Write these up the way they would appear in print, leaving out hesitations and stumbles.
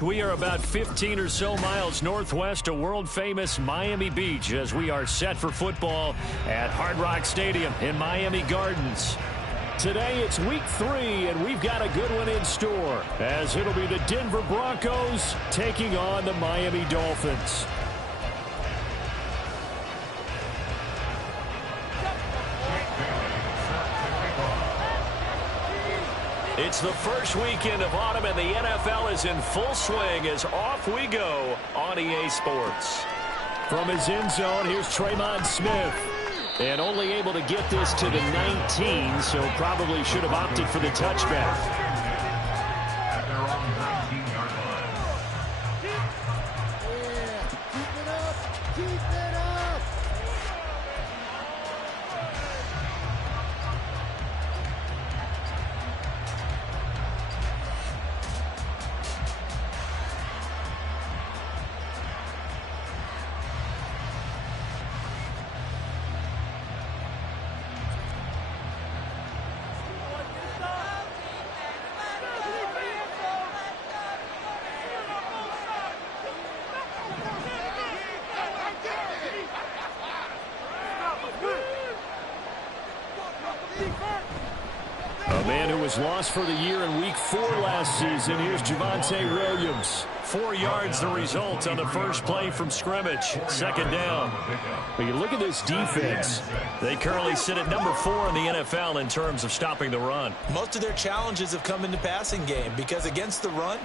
We are about 15 or so miles northwest of world-famous Miami Beach as we are set for football at Hard Rock Stadium in Miami Gardens. Today it's week 3, and we've got a good one in store as it'll be the Denver Broncos taking on the Miami Dolphins. It's the first weekend of autumn, and the NFL is in full swing as off we go on EA Sports. From his end zone, here's Tremon Smith. And only able to get this to the 19, so probably should have opted for the touchback. A man who was lost for the year in week 4 last season. Here's Javonte Williams. 4 yards the result on the first play from scrimmage. Second down. When you look at this defense, they currently sit at number 4 in the NFL in terms of stopping the run. Most of their challenges have come in the passing game because against the run,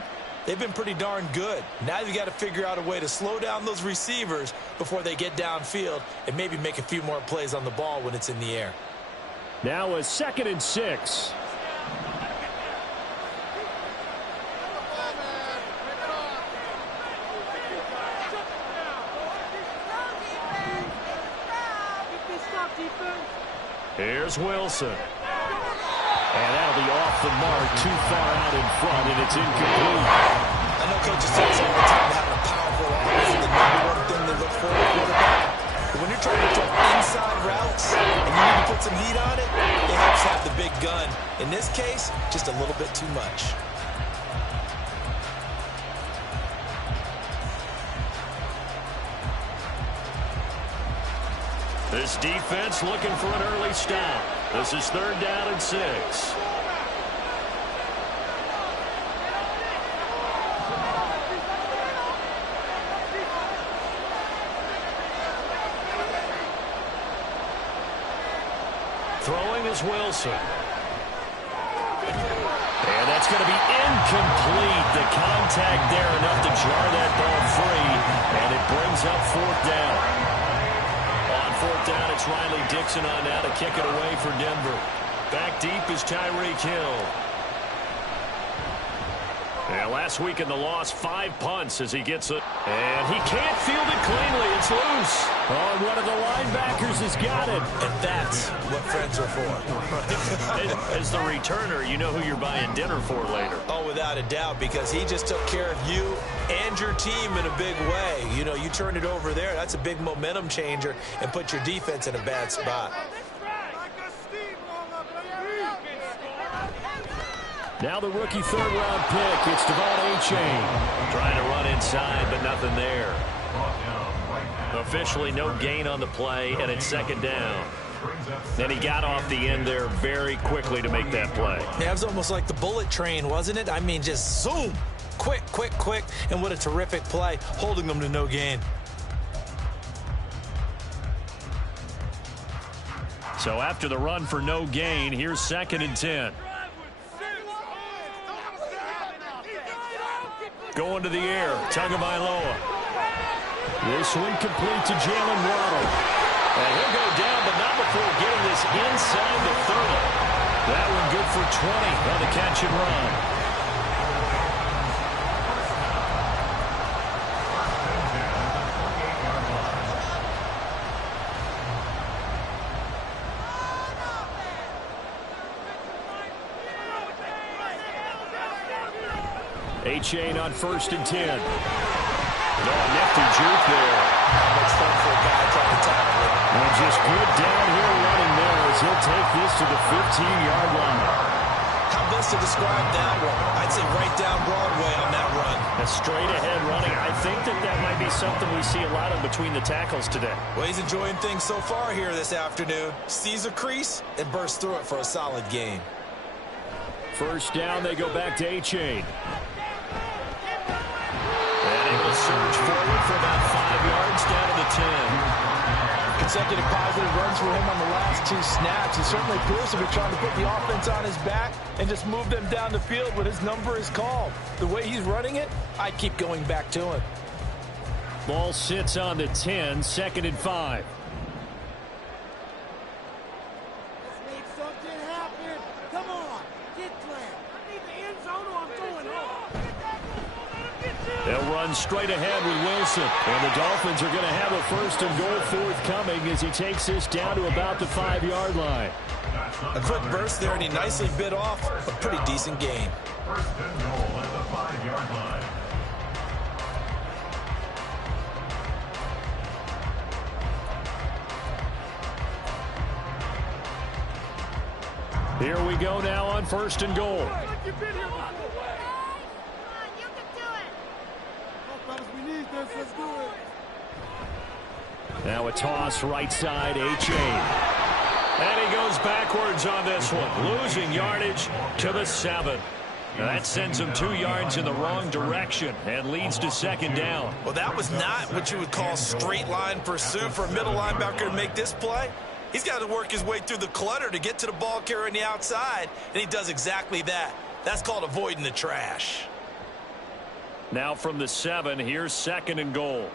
they've been pretty darn good. Now you've got to figure out a way to slow down those receivers before they get downfield and maybe make a few more plays on the ball when it's in the air. Now a 2nd and 6. Here's Wilson. And that'll be off the mark, too far out in front, and it's incomplete. I know coaches say all the time having a powerful arm is the number one thing they look for in a quarterback. But when you're trying to throw inside routes and you need to put some heat on it, it helps have the big gun. In this case, just a little bit too much. This defense looking for an early stop. This is 3rd down and 6. Throwing is Wilson. And that's going to be incomplete. The contact there enough to jar that ball free. And it brings up 4th down. On 4th down, it's Riley Dixon on now to kick it away for Denver. Back deep is Tyreek Hill. And last week in the loss, 5 punts as he gets it. And he can't field it cleanly. It's loose. Oh, and one of the linebackers has got it. And that's what friends are for. As the returner, you know who you're buying dinner for later. Oh, without a doubt, because he just took care of you and your team in a big way. You know, you turn it over there, that's a big momentum changer and put your defense in a bad spot. Now the rookie 3rd-round pick. It's Devon Achane. Trying to run inside, but nothing there. Officially no gain on the play, and it's 2nd down. And he got off the end there very quickly to make that play. Yeah, it was almost like the bullet train, wasn't it? I mean, just zoom. Quick, quick, quick. And what a terrific play, holding them to no gain. So after the run for no gain, here's 2nd and 10. Going to the air, Tagovailoa. This one complete to Jalen Waddle. And he'll go down, but not before getting this inside the 30. That one good for 20 on the catch and run. A-Chain on 1st and 10. Oh, nifty juke there. Much fun for a guy trying to tackle it. And just good downhill running there as he'll take this to the 15-yard line. How best to describe that one? I'd say right down Broadway on that run. A straight-ahead running. I think that might be something we see a lot of between the tackles today. Well, he's enjoying things so far here this afternoon. Sees a crease and bursts through it for a solid gain. First down, they go back to A-Chain. And he will surge forward for about 5 yards down to the 10. Consecutive positive runs for him on the last 2 snaps. He certainly appears to be trying to put the offense on his back and just move them down the field when his number is called. The way he's running it, I keep going back to him. Ball sits on the 10, 2nd and 5. Let's make something happen. Come on, get clear. I need the end zone or I'm going home. They'll run straight ahead with Wilson. And the Dolphins are going to have a 1st and goal forthcoming as he takes this down to about the 5-yard line. A quick burst there, and he nicely bit off a pretty decent gain. 1st and goal at the 5-yard line. Here we go now on 1st and goal. Now a toss right side, A-Chain. And he goes backwards on this one, losing yardage to the 7. Now that sends him 2 yards in the wrong direction and leads to 2nd down. Well, that was not what you would call straight line pursuit for a middle linebacker to make this play. He's got to work his way through the clutter to get to the ball carrier on the outside, and he does exactly that. That's called avoiding the trash. Now from the 7, here's 2nd and goal.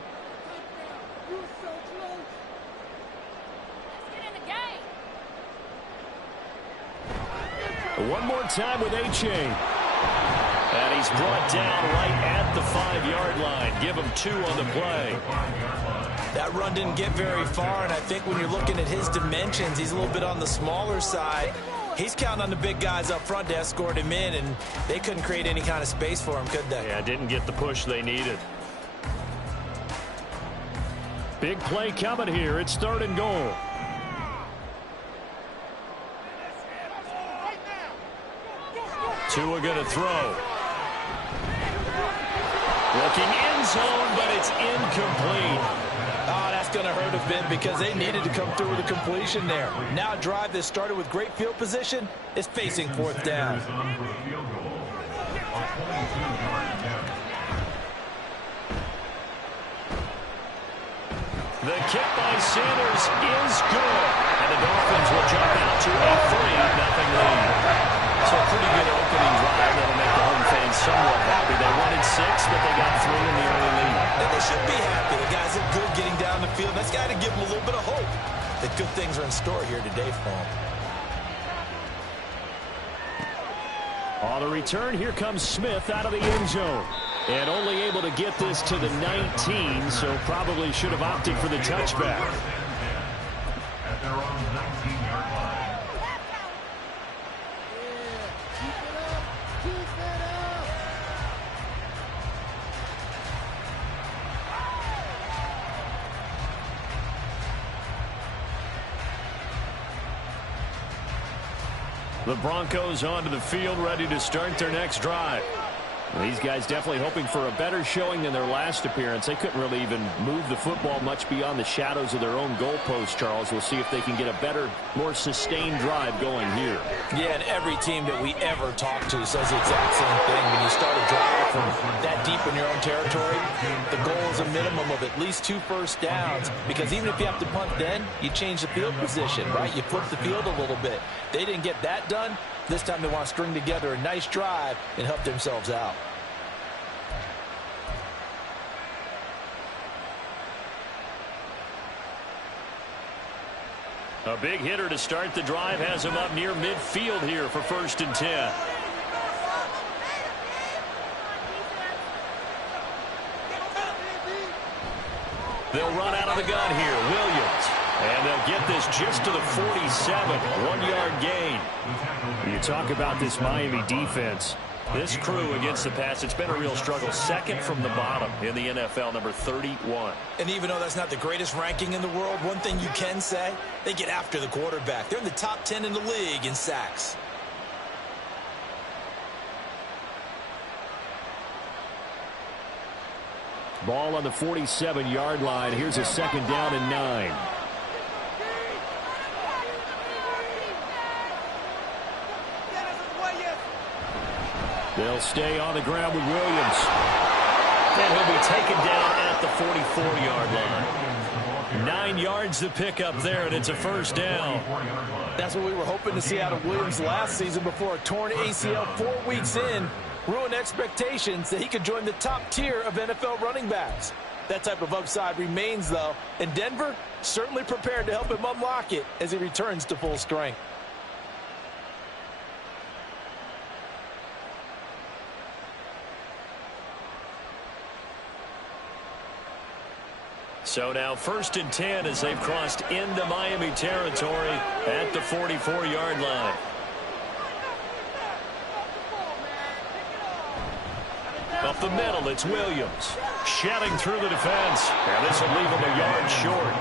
One more time with A-Chain. And he's brought down right at the 5-yard line. Give him 2 on the play. That run didn't get very far, and I think when you're looking at his dimensions, he's a little bit on the smaller side. He's counting on the big guys up front to escort him in, and they couldn't create any kind of space for him, could they? Yeah, didn't get the push they needed. Big play coming here. It's 3rd and goal. Tua going to throw. Looking end zone, but it's incomplete. Oh, that's going to hurt a bit because they needed to come through with a completion there. Now a drive that started with great field position is facing 4th down. The kick by Sanders is good. And the Dolphins will jump out to a 3-0 lead. So a pretty good opening drive that'll make the home fans somewhat happy. They wanted 6, but they got 3 in the early lead. And they should be happy. The guys look good getting down the field. That's got to give them a little bit of hope that good things are in store here today for them. On the return, here comes Smith out of the end zone. And only able to get this to the 19, so probably should have opted for the touchback. At their own 19-yard line. The Broncos onto the field, ready to start their next drive. Well, these guys definitely hoping for a better showing than their last appearance. They couldn't really even move the football much beyond the shadows of their own goalpost, Charles. We'll see if they can get a better, more sustained drive going here. Yeah, and every team that we ever talk to says the exact same thing. When you start a drive from that deep in your own territory, the goal is a minimum of at least 2 first downs, because even if you have to punt then, you change the field position, right? You flip the field a little bit. They didn't get that done. This time they want to string together a nice drive and help themselves out. A big hitter to start the drive has him up near midfield here for 1st and 10. They'll run out of the gun here. Williams. And they'll get this just to the 47. 1-yard gain. You talk about this Miami defense. This crew against the pass, it's been a real struggle. Second from the bottom in the NFL, number 31. And even though that's not the greatest ranking in the world, one thing you can say, they get after the quarterback. They're in the top 10 in the league in sacks. Ball on the 47-yard line. Here's a second down and 9. They'll stay on the ground with Williams. And he'll be taken down at the 44-yard line. 9 yards to pick up there, and it's a first down. That's what we were hoping to see out of Williams last season before a torn ACL 4 weeks in ruined expectations that he could join the top tier of NFL running backs. That type of upside remains, though, and Denver certainly prepared to help him unlock it as he returns to full strength. So now 1st and 10 as they've crossed into Miami territory at the 44-yard line. Up the middle, it's Williams. Shedding through the defense. And this will leave him a yard short.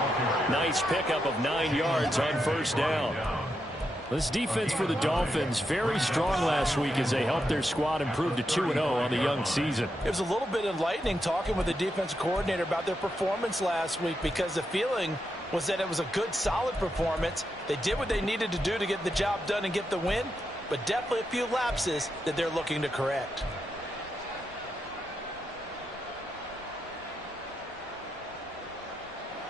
Nice pickup of 9 yards on first down. This defense for the Dolphins, very strong last week as they helped their squad improve to 2-0 on the young season. It was a little bit enlightening talking with the defensive coordinator about their performance last week, because the feeling was that it was a good, solid performance. They did what they needed to do to get the job done and get the win, but definitely a few lapses that they're looking to correct.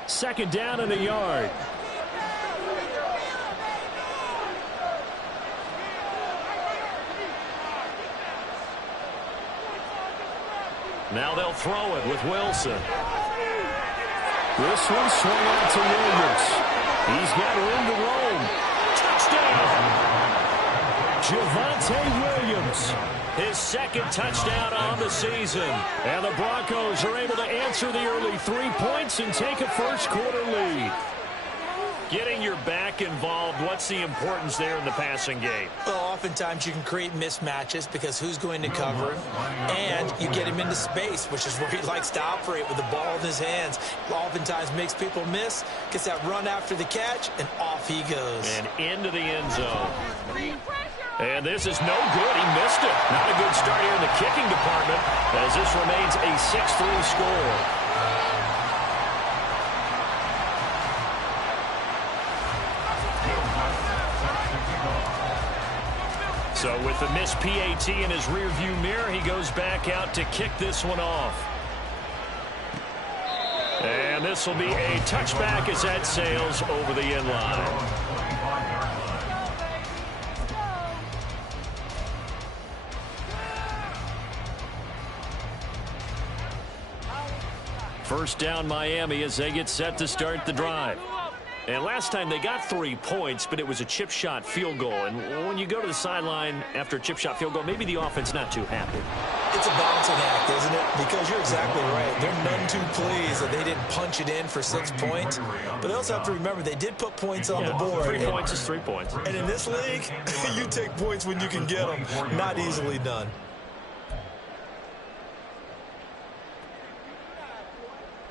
Second down and a yard. Now they'll throw it with Wilson. This one swung out to Williams. He's got room to roam. Touchdown! Javonte Williams. His second touchdown on the season. And the Broncos are able to answer the early 3 points and take a first-quarter lead. Getting your back involved, what's the importance there in the passing game? Well, oftentimes you can create mismatches because who's going to cover him, and you get him into space, which is where he likes to operate with the ball in his hands. Oftentimes makes people miss, gets that run after the catch, and off he goes. And into the end zone. And this is no good. He missed it. Not a good start here in the kicking department as this remains a 6-3 score. So with the missed PAT in his rearview mirror, he goes back out to kick this one off. And this will be a touchback as that sails over the end line. First down Miami as they get set to start the drive. And last time they got 3 points, but it was a chip shot field goal. And when you go to the sideline after a chip shot field goal, maybe the offense not too happy. It's a balancing act, isn't it? Because you're exactly right. They're none too pleased that they didn't punch it in for 6 points. But they also have to remember they did put points on the board. 3 points is 3 points. And in this league, you take points when you can get them. Not easily done.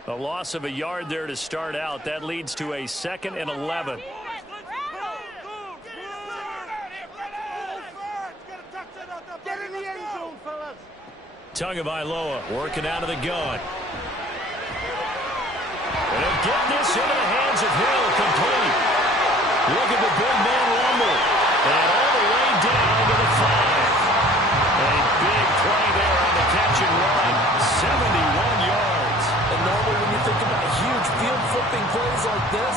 A loss of a yard there to start out. That leads to a 2nd and 11. Tagovailoa working out of the gun. And he'll get this into the hands of Hill, complete. Look at the big man rumble. And all the way down to the 5. A big play there on the catch and run. 71 yards. And normally when you think about huge field flipping plays like this,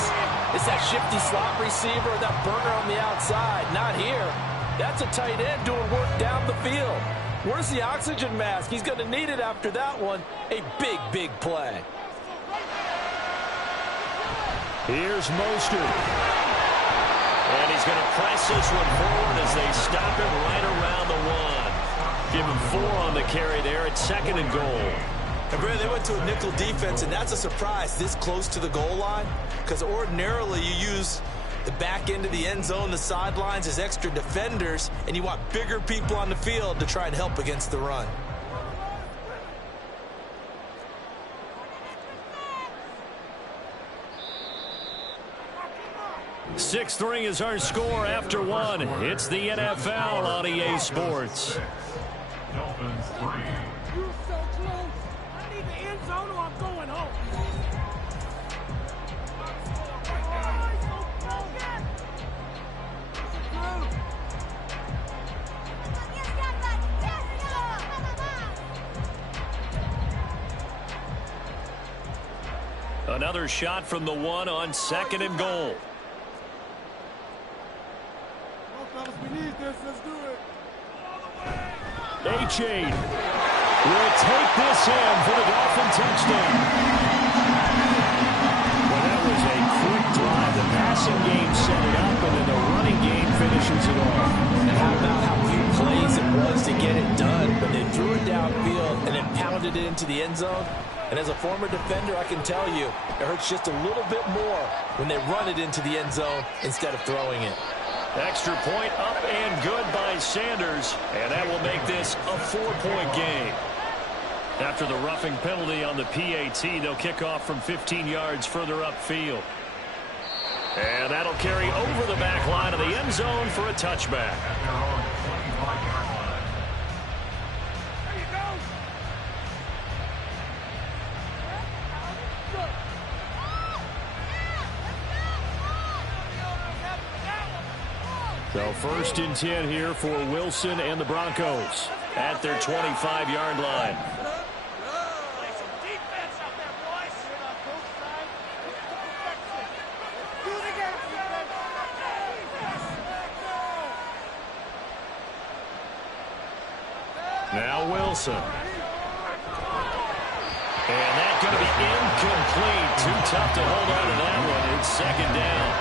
it's that shifty slot receiver or that burner on the outside. Not here. That's a tight end doing work down the field. Where's the oxygen mask? He's going to need it after that one. A big, big play. Here's Mostert. And he's going to press this one forward as they stop it right around the 1. Give him 4 on the carry there. It's 2nd and goal. And Brad, they went to a nickel defense, and that's a surprise this close to the goal line, because ordinarily you use The back end of the end zone, the sidelines, is extra defenders, and you want bigger people on the field to try and help against the run. 6-3 is our score after one. It's the NFL on EA Sports. Dolphins 3. You're so close. I need the end zone or I'm going home. Another shot from the one on 2nd and goal. We need this. Let's do it. A-Chain will take this in for the Dolphin touchdown. Well, that was a quick drive. The passing game set it up, and then the running game finishes it off. And how about how few plays it was to get it done, but they threw it downfield and then pounded it into the end zone. And as a former defender, I can tell you, it hurts just a little bit more when they run it into the end zone instead of throwing it. Extra point up and good by Sanders, and that will make this a 4-point game. After the roughing penalty on the PAT, they'll kick off from 15 yards further upfield. And that'll carry over the back line of the end zone for a touchback. At their own 25-yard line. There you go. So 1st and 10 here for Wilson and the Broncos at their 25-yard line. Play some defense out there, boys. On both sides. Do it again, defense. Now Wilson. And that's going to be incomplete. Too tough to hold on to that one. It's 2nd down.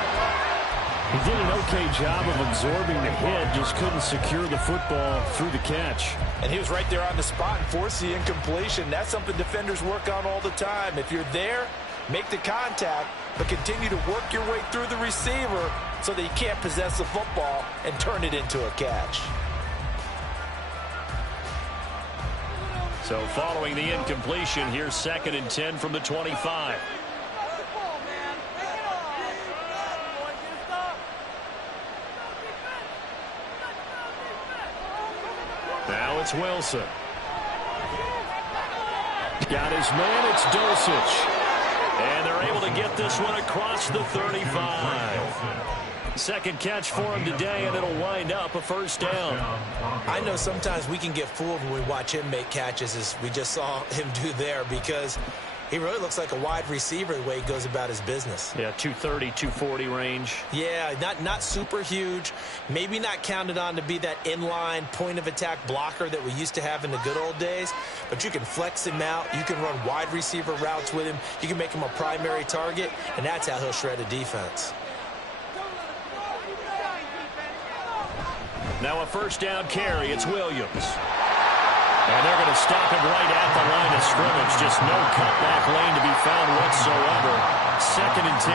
He did an okay job of absorbing the hit, just couldn't secure the football through the catch. And he was right there on the spot and forced the incompletion. That's something defenders work on all the time. If you're there, make the contact, but continue to work your way through the receiver so that you can't possess the football and turn it into a catch. So following the incompletion, here's 2nd and 10 from the 25. Now it's Wilson. Got his man, it's Dosich. And they're able to get this one across the 35. Second catch for him today, and it'll wind up a 1st down. I know sometimes we can get fooled when we watch him make catches, as we just saw him do there, because he really looks like a wide receiver the way he goes about his business. Yeah, 230, 240 range. Yeah, not super huge. Maybe not counted on to be that inline point-of-attack blocker that we used to have in the good old days. But you can flex him out. You can run wide receiver routes with him. You can make him a primary target, and that's how he'll shred a defense. Now a 1st down carry. It's Williams. And they're going to stop him right at the line of scrimmage. Just no cutback lane to be found whatsoever. 2nd and 10.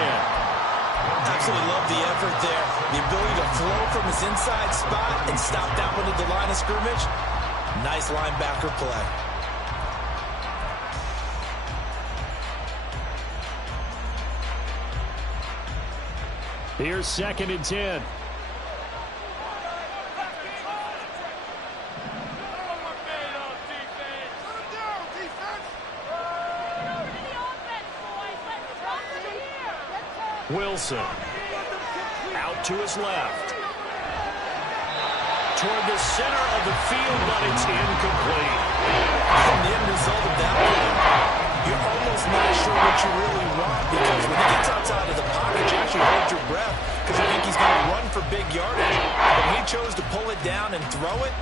Absolutely love the effort there. The ability to flow from his inside spot and stop that one at the line of scrimmage. Nice linebacker play. Here's 2nd and 10. Wilson out to his left toward the center of the field, but it's incomplete. And the end result of that one, you're almost not sure what you really want, because when he gets outside of the pocket, you actually hold your breath because you think he's going to run for big yardage. But he chose to pull it down and throw it,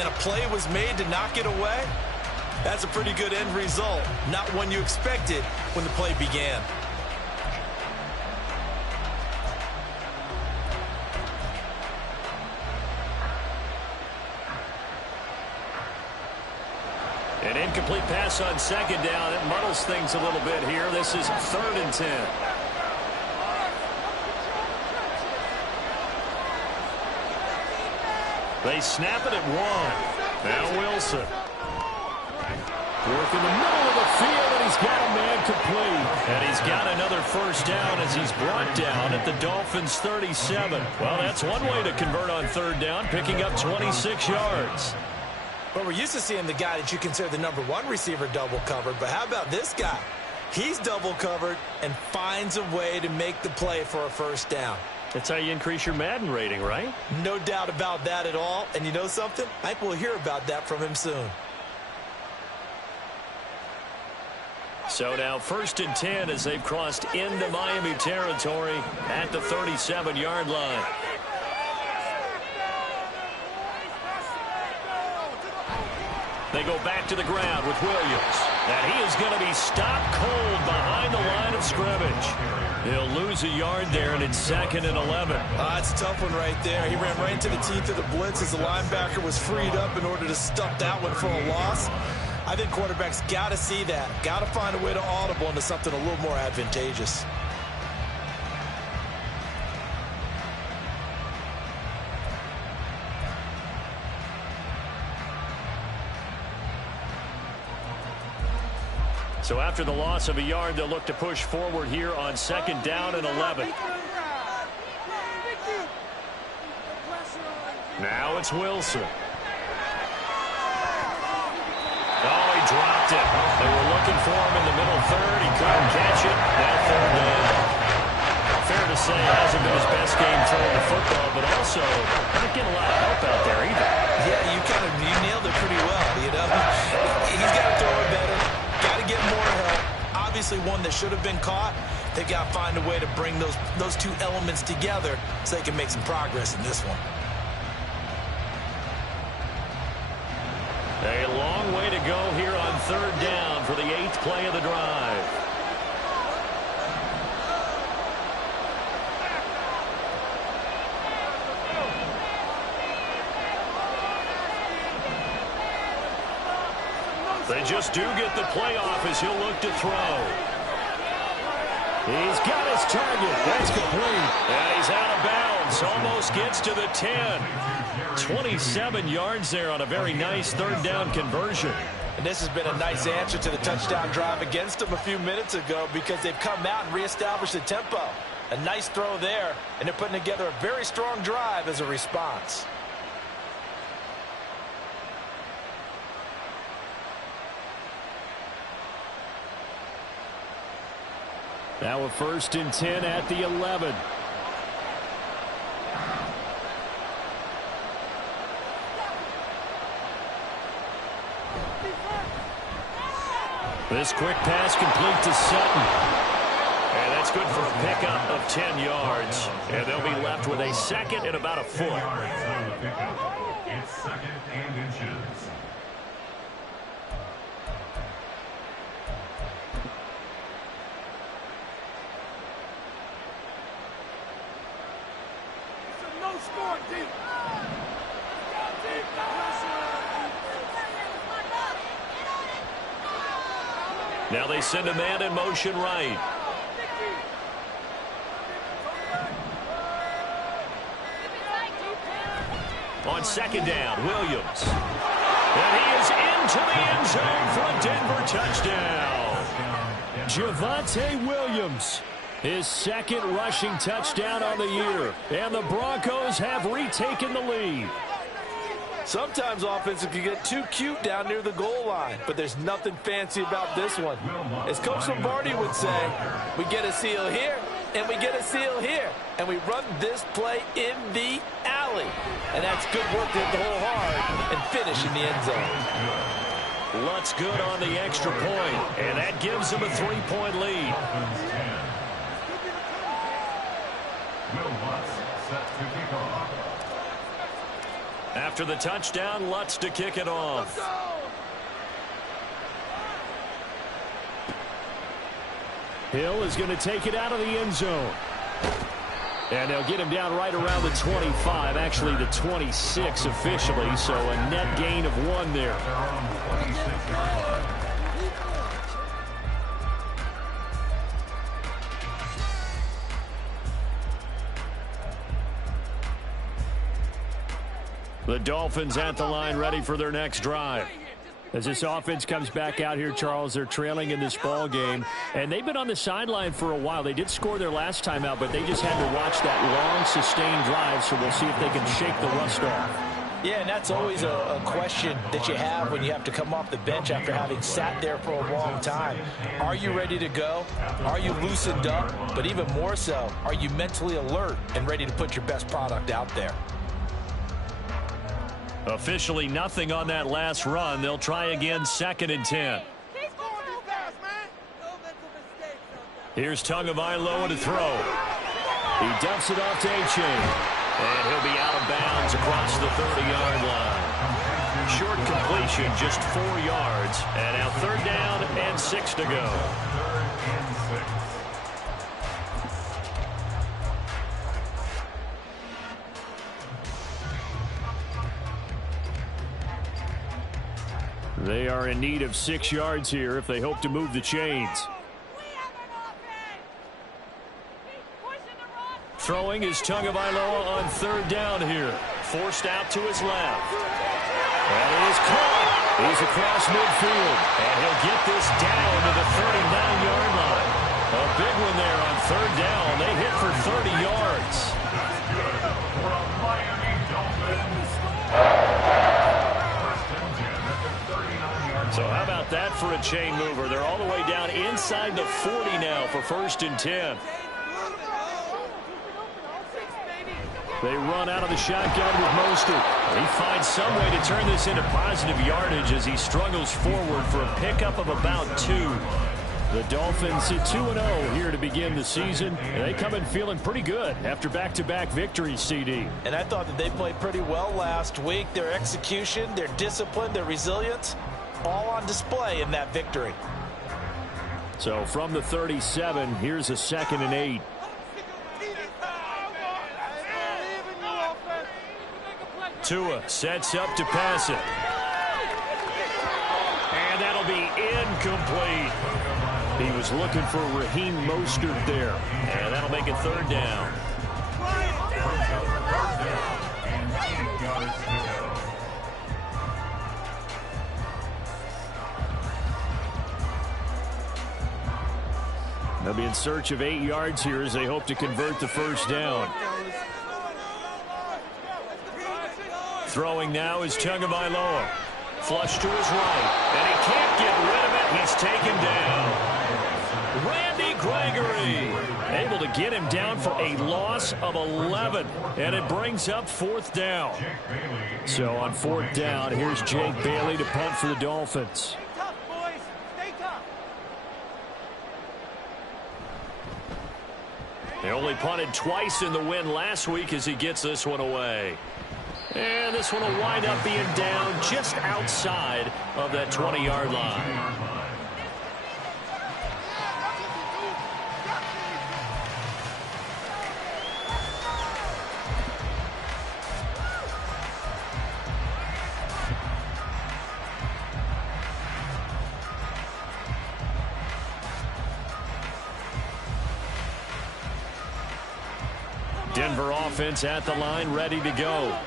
and a play was made to knock it away. That's a pretty good end result, not one you expected when the play began. An incomplete pass on 2nd down. It muddles things a little bit here. This is 3rd and 10. They snap it at 1. Now Wilson. Work in the middle of the field, and he's got a man complete. And he's got another first down as he's brought down at the Dolphins' 37. Well, that's one way to convert on third down, picking up 26 yards. Well, we're used to seeing the guy that you consider the #1 receiver double covered, but how about this guy? He's double covered and finds a way to make the play for a first down. That's how you increase your Madden rating, right? No doubt about that at all. And you know something? I think we'll hear about that from him soon. So now 1st and 10 as they've crossed into Miami territory at the 37-yard line. They go back to the ground with Williams. And he is going to be stopped cold behind the line of scrimmage. He'll lose a yard there, and it's 2nd and 11. It's a tough one right there. He ran right into the teeth of the blitz as the linebacker was freed up in order to stuff that one for a loss. I think quarterbacks got to see that. Got to find a way to audible into something a little more advantageous. So after the loss of a yard, they'll look to push forward here on 2nd down and 11. Now it's Wilson. Oh, he dropped it. They were looking for him in the middle third. He couldn't catch it. Now 3rd down. Fair to say it hasn't been his best game throwing the football, but also not getting a lot of help out there either. Yeah, you nailed it pretty well, you know. He's got to throw it better. Got to get more help. Obviously one that should have been caught. They've got to find a way to bring those two elements together so they can make some progress in this one. A long way to go here on 3rd down for the 8th play of the drive. They just do get the play off as he'll look to throw. He's got his target. That's complete. And he's out of bounds. Almost gets to the 10. 27 yards there on a very nice 3rd down conversion. And this has been a nice answer to the touchdown drive against them a few minutes ago because they've come out and reestablished the tempo. A nice throw there, and they're putting together a very strong drive as a response. Now a 1st and 10 at the 11. This quick pass complete to Sutton. And that's good for a pickup of 10 yards. And they'll be left with a 2nd and about a foot. It's 2nd and inches. Now they send a man in motion right. On 2nd down, Williams. And he is into the end zone for a Denver touchdown. Javonte Williams, his 2nd rushing touchdown on the year. And the Broncos have retaken the lead. Sometimes offenses can get too cute down near the goal line, but there's nothing fancy about this one. As Coach Lombardi would say, we get a seal here, and we get a seal here, and we run this play in the alley. And that's good work to hit the hole hard and finish in the end zone. Lutz good on the extra point, and that gives them a 3-point lead. Will Lutz set to kick off. After the touchdown, Lutz to kick it off. Hill is going to take it out of the end zone. And they'll get him down right around the 25, actually the 26 officially, so a net gain of 1 there. The Dolphins at the line ready for their next drive. As this offense comes back out here, Charles, they're trailing in this ball game, and they've been on the sideline for a while. They did score their last time out, but they just had to watch that long, sustained drive, so we'll see if they can shake the rust off. Yeah, and that's always a question that you have when you have to come off the bench after having sat there for a long time. Are you ready to go? Are you loosened up? But even more so, are you mentally alert and ready to put your best product out there? Officially nothing on that last run. They'll try again, 2nd and 10. Here's Tagovailoa to throw. He dumps it off to A-Chain. And he'll be out of bounds across the 30-yard line. Short completion, just 4 yards. And now 3rd down and 6 to go. They are in need of 6 yards here if they hope to move the chains. Throwing is Tagovailoa on 3rd down here. Forced out to his left. And it is caught. He's across midfield. And he'll get this down to the 39-yard line. A big one there on 3rd down. They hit for 30 yards. So how about that for a chain mover? They're all the way down inside the 40 now for 1st and 10. They run out of the shotgun with Mostert. He finds some way to turn this into positive yardage as he struggles forward for a pickup of about 2. The Dolphins sit 2-0 here to begin the season. And they come in feeling pretty good after back-to-back victories, CD. And I thought that they played pretty well last week. Their execution, their discipline, their resilience, all on display in that victory. So from the 37, here's a 2nd and 8. Tua sets up to pass it. And that'll be incomplete. He was looking for Raheem Mostert there. And that'll make it 3rd down. They'll be in search of 8 yards here as they hope to convert the 1st down. Throwing now is Tagovailoa. Flush to his right. And he can't get rid of it. He's taken down. Randy Gregory able to get him down for a loss of 11. And it brings up 4th down. So on 4th down, here's Jake Bailey to punt for the Dolphins. They only punted twice in the win last week as he gets this one away. And this one will wind up being down just outside of that 20-yard line. Denver offense at the line, ready to go.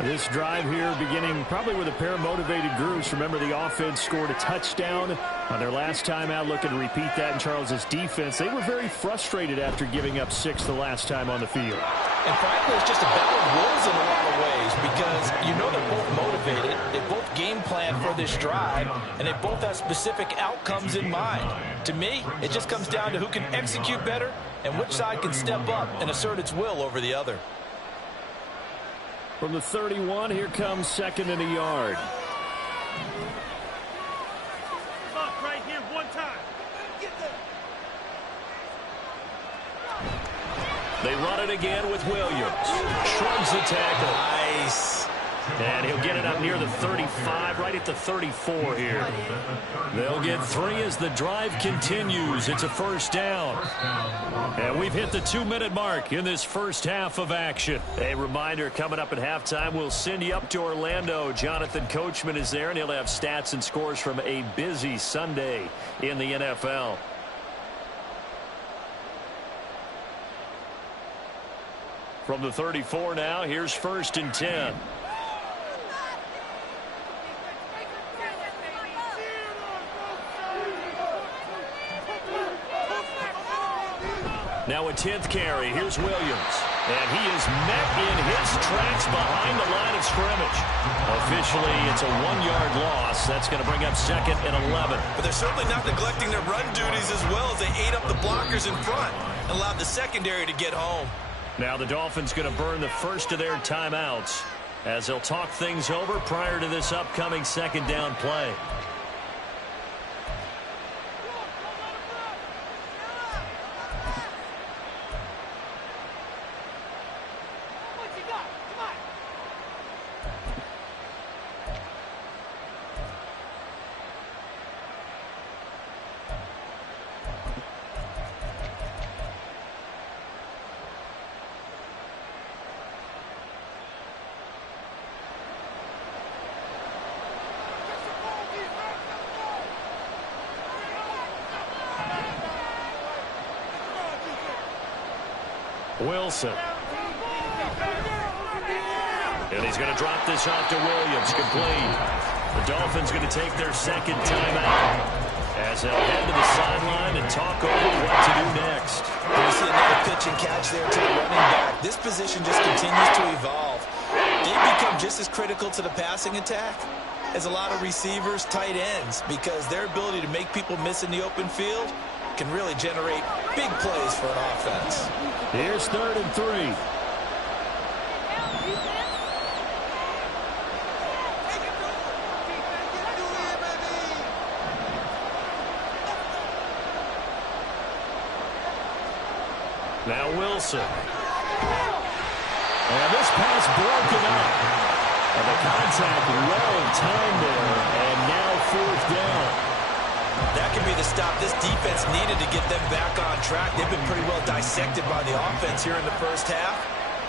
This drive here beginning probably with a pair of motivated groups. Remember, the offense scored a touchdown on their last time out. Looking to repeat that in Charles's defense. They were very frustrated after giving up 6 the last time on the field. And frankly, it's just a battle of wills in a lot of ways because you know they're both motivated. They both game plan for this drive, and they both have specific outcomes in mind. To me, it just comes down to who can execute better and which side can step up and assert its will over the other. From the 31, here comes 2nd and a yard. Right here, one time. They run it again with Williams. Shrugs the tackle. Nice. And he'll get it up near the 35, right at the 34 here. They'll get 3 as the drive continues. It's a 1st down. And we've hit the 2-minute mark in this first half of action. A reminder, coming up at halftime, we'll send you up to Orlando. Jonathan Coachman is there, and he'll have stats and scores from a busy Sunday in the NFL. From the 34 now, here's 1st and 10. Now a 10th carry. Here's Williams. And he is met in his tracks behind the line of scrimmage. Officially, it's a 1-yard loss. That's going to bring up 2nd and 11. But they're certainly not neglecting their run duties as well as they ate up the blockers in front and allowed the secondary to get home. Now the Dolphins going to burn the first of their timeouts as they'll talk things over prior to this upcoming 2nd down play. Wilson. And he's going to drop this off to Williams. Complete. The Dolphins going to take their 2nd timeout as they'll head to the sideline and talk over what to do next. We see another pitch and catch there to the running back. This position just continues to evolve. They've become just as critical to the passing attack as a lot of receivers, tight ends, because their ability to make people miss in the open field can really generate big plays for an offense. Here's 3rd and 3. Now Wilson. And this pass broken up. And the contact well timed there. And now 4th down. That could be the stop this defense needed to get them back on track. They've been pretty well dissected by the offense here in the first half.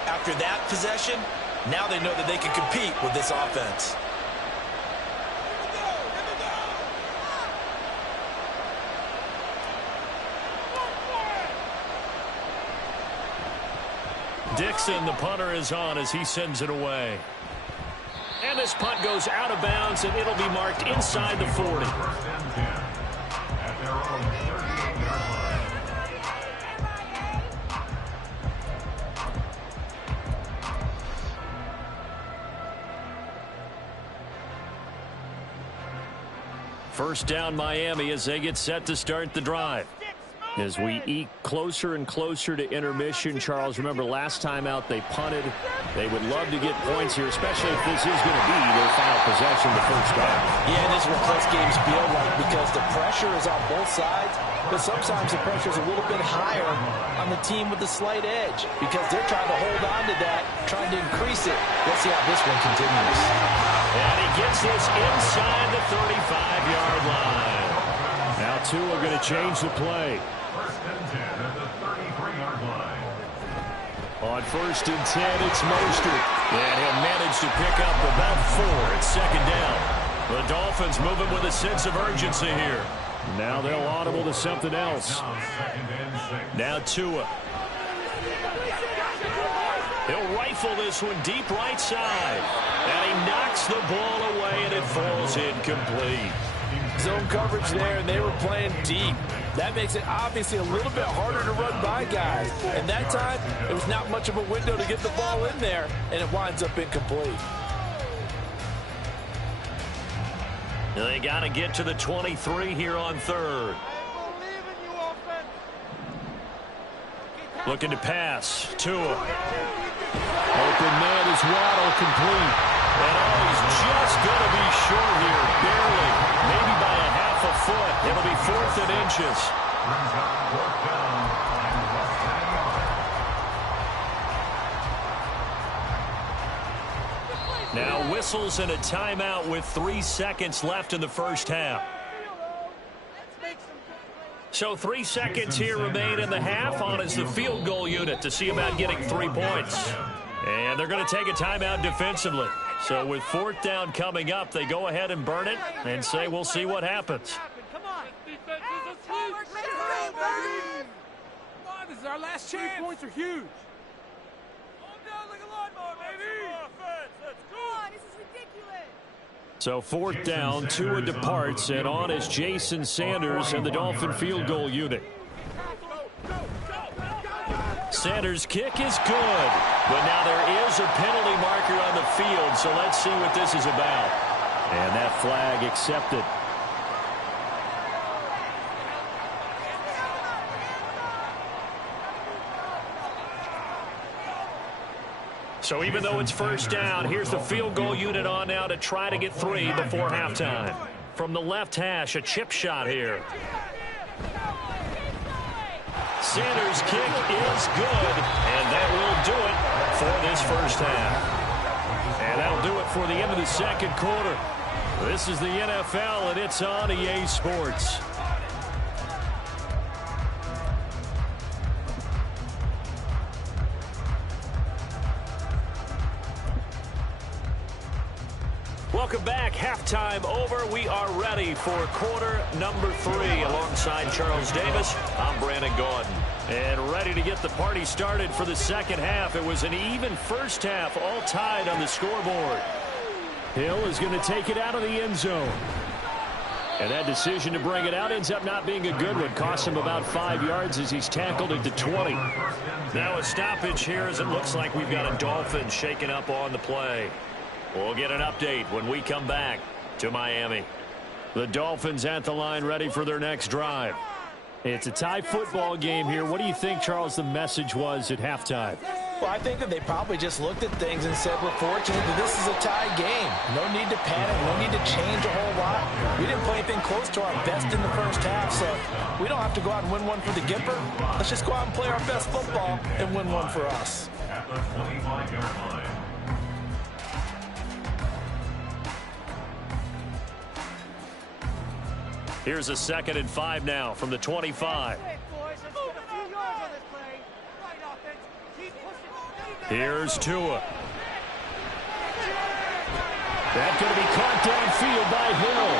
After that possession, now they know that they can compete with this offense. Dixon, the punter, is on as he sends it away. And this punt goes out of bounds, and it'll be marked inside the 40. First down Miami as they get set to start the drive. As we eke closer and closer to intermission, Charles, remember last time out they punted. They would love to get points here, especially if this is going to be their final possession the first down. Yeah, and this is what close games feel like because the pressure is on both sides, but sometimes the pressure is a little bit higher on the team with the slight edge because they're trying to hold on to that, trying to increase it. Let's see how this one continues. And he gets this inside the 35-yard line. Now Tua going to change the play. On 1st and 10, it's Mostert. And he'll manage to pick up about 4 at 2nd down. The Dolphins moving with a sense of urgency here. Now they'll audible to something else. Now Tua. He'll rifle this one deep right side. And he knocks the ball away, and it falls incomplete. Zone coverage there, and they were playing deep. That makes it obviously a little bit harder to run by guys. And that time, it was not much of a window to get the ball in there, and it winds up incomplete. They got to get to the 23 here on 3rd. Looking to pass. Tua. Open man is Waddle, complete. And he's just going to be short here, barely. Maybe by a half a foot. It'll be 4th and inches. Now whistles and a timeout with 3 seconds left in the first half. So 3 seconds here remain in the half. On is the field goal unit to see about getting 3 points. And they're going to take a timeout defensively. So with 4th down coming up, they go ahead and burn it and say we'll see what happens. Come on. This is our last chance. 3 points are huge. Down like a lawnmower, baby. Let's go. This is ridiculous. So 4th down, Tua departs, and on is Jason Sanders and the Dolphin field goal unit. Go, go, go, go. Sanders' kick is good. But now there is a penalty marker on the field, so let's see what this is about. And that flag accepted. So even though it's first down, here's the field goal unit on now to try to get 3 before halftime. From the left hash, a chip shot here. Sanders' kick is good, and that will do it for this first half. And that'll do it for the end of the second quarter. This is the NFL, and it's on EA Sports. Welcome back. Halftime over. We are ready for quarter number 3. Alongside Charles Davis, I'm Brandon Gaudin. And ready to get the party started for the second half. It was an even first half, all tied on the scoreboard. Hill is going to take it out of the end zone. And that decision to bring it out ends up not being a good one. Costs him about 5 yards as he's tackled it to 20. Now a stoppage here as it looks like we've got a Dolphins shaking up on the play. We'll get an update when we come back to Miami. The Dolphins at the line ready for their next drive. It's a tie football game here. What do you think, Charles, the message was at halftime? Well, I think that they probably just looked at things and said, we're fortunate that this is a tie game. No need to panic. No need to change a whole lot. We didn't play anything close to our best in the first half, so we don't have to go out and win one for the Gipper. Let's just go out and play our best football and win one for us. At the 25-yard line. Here's a 2nd and 5 now from the 25. Here's Tua. That's going to be caught downfield by Hill.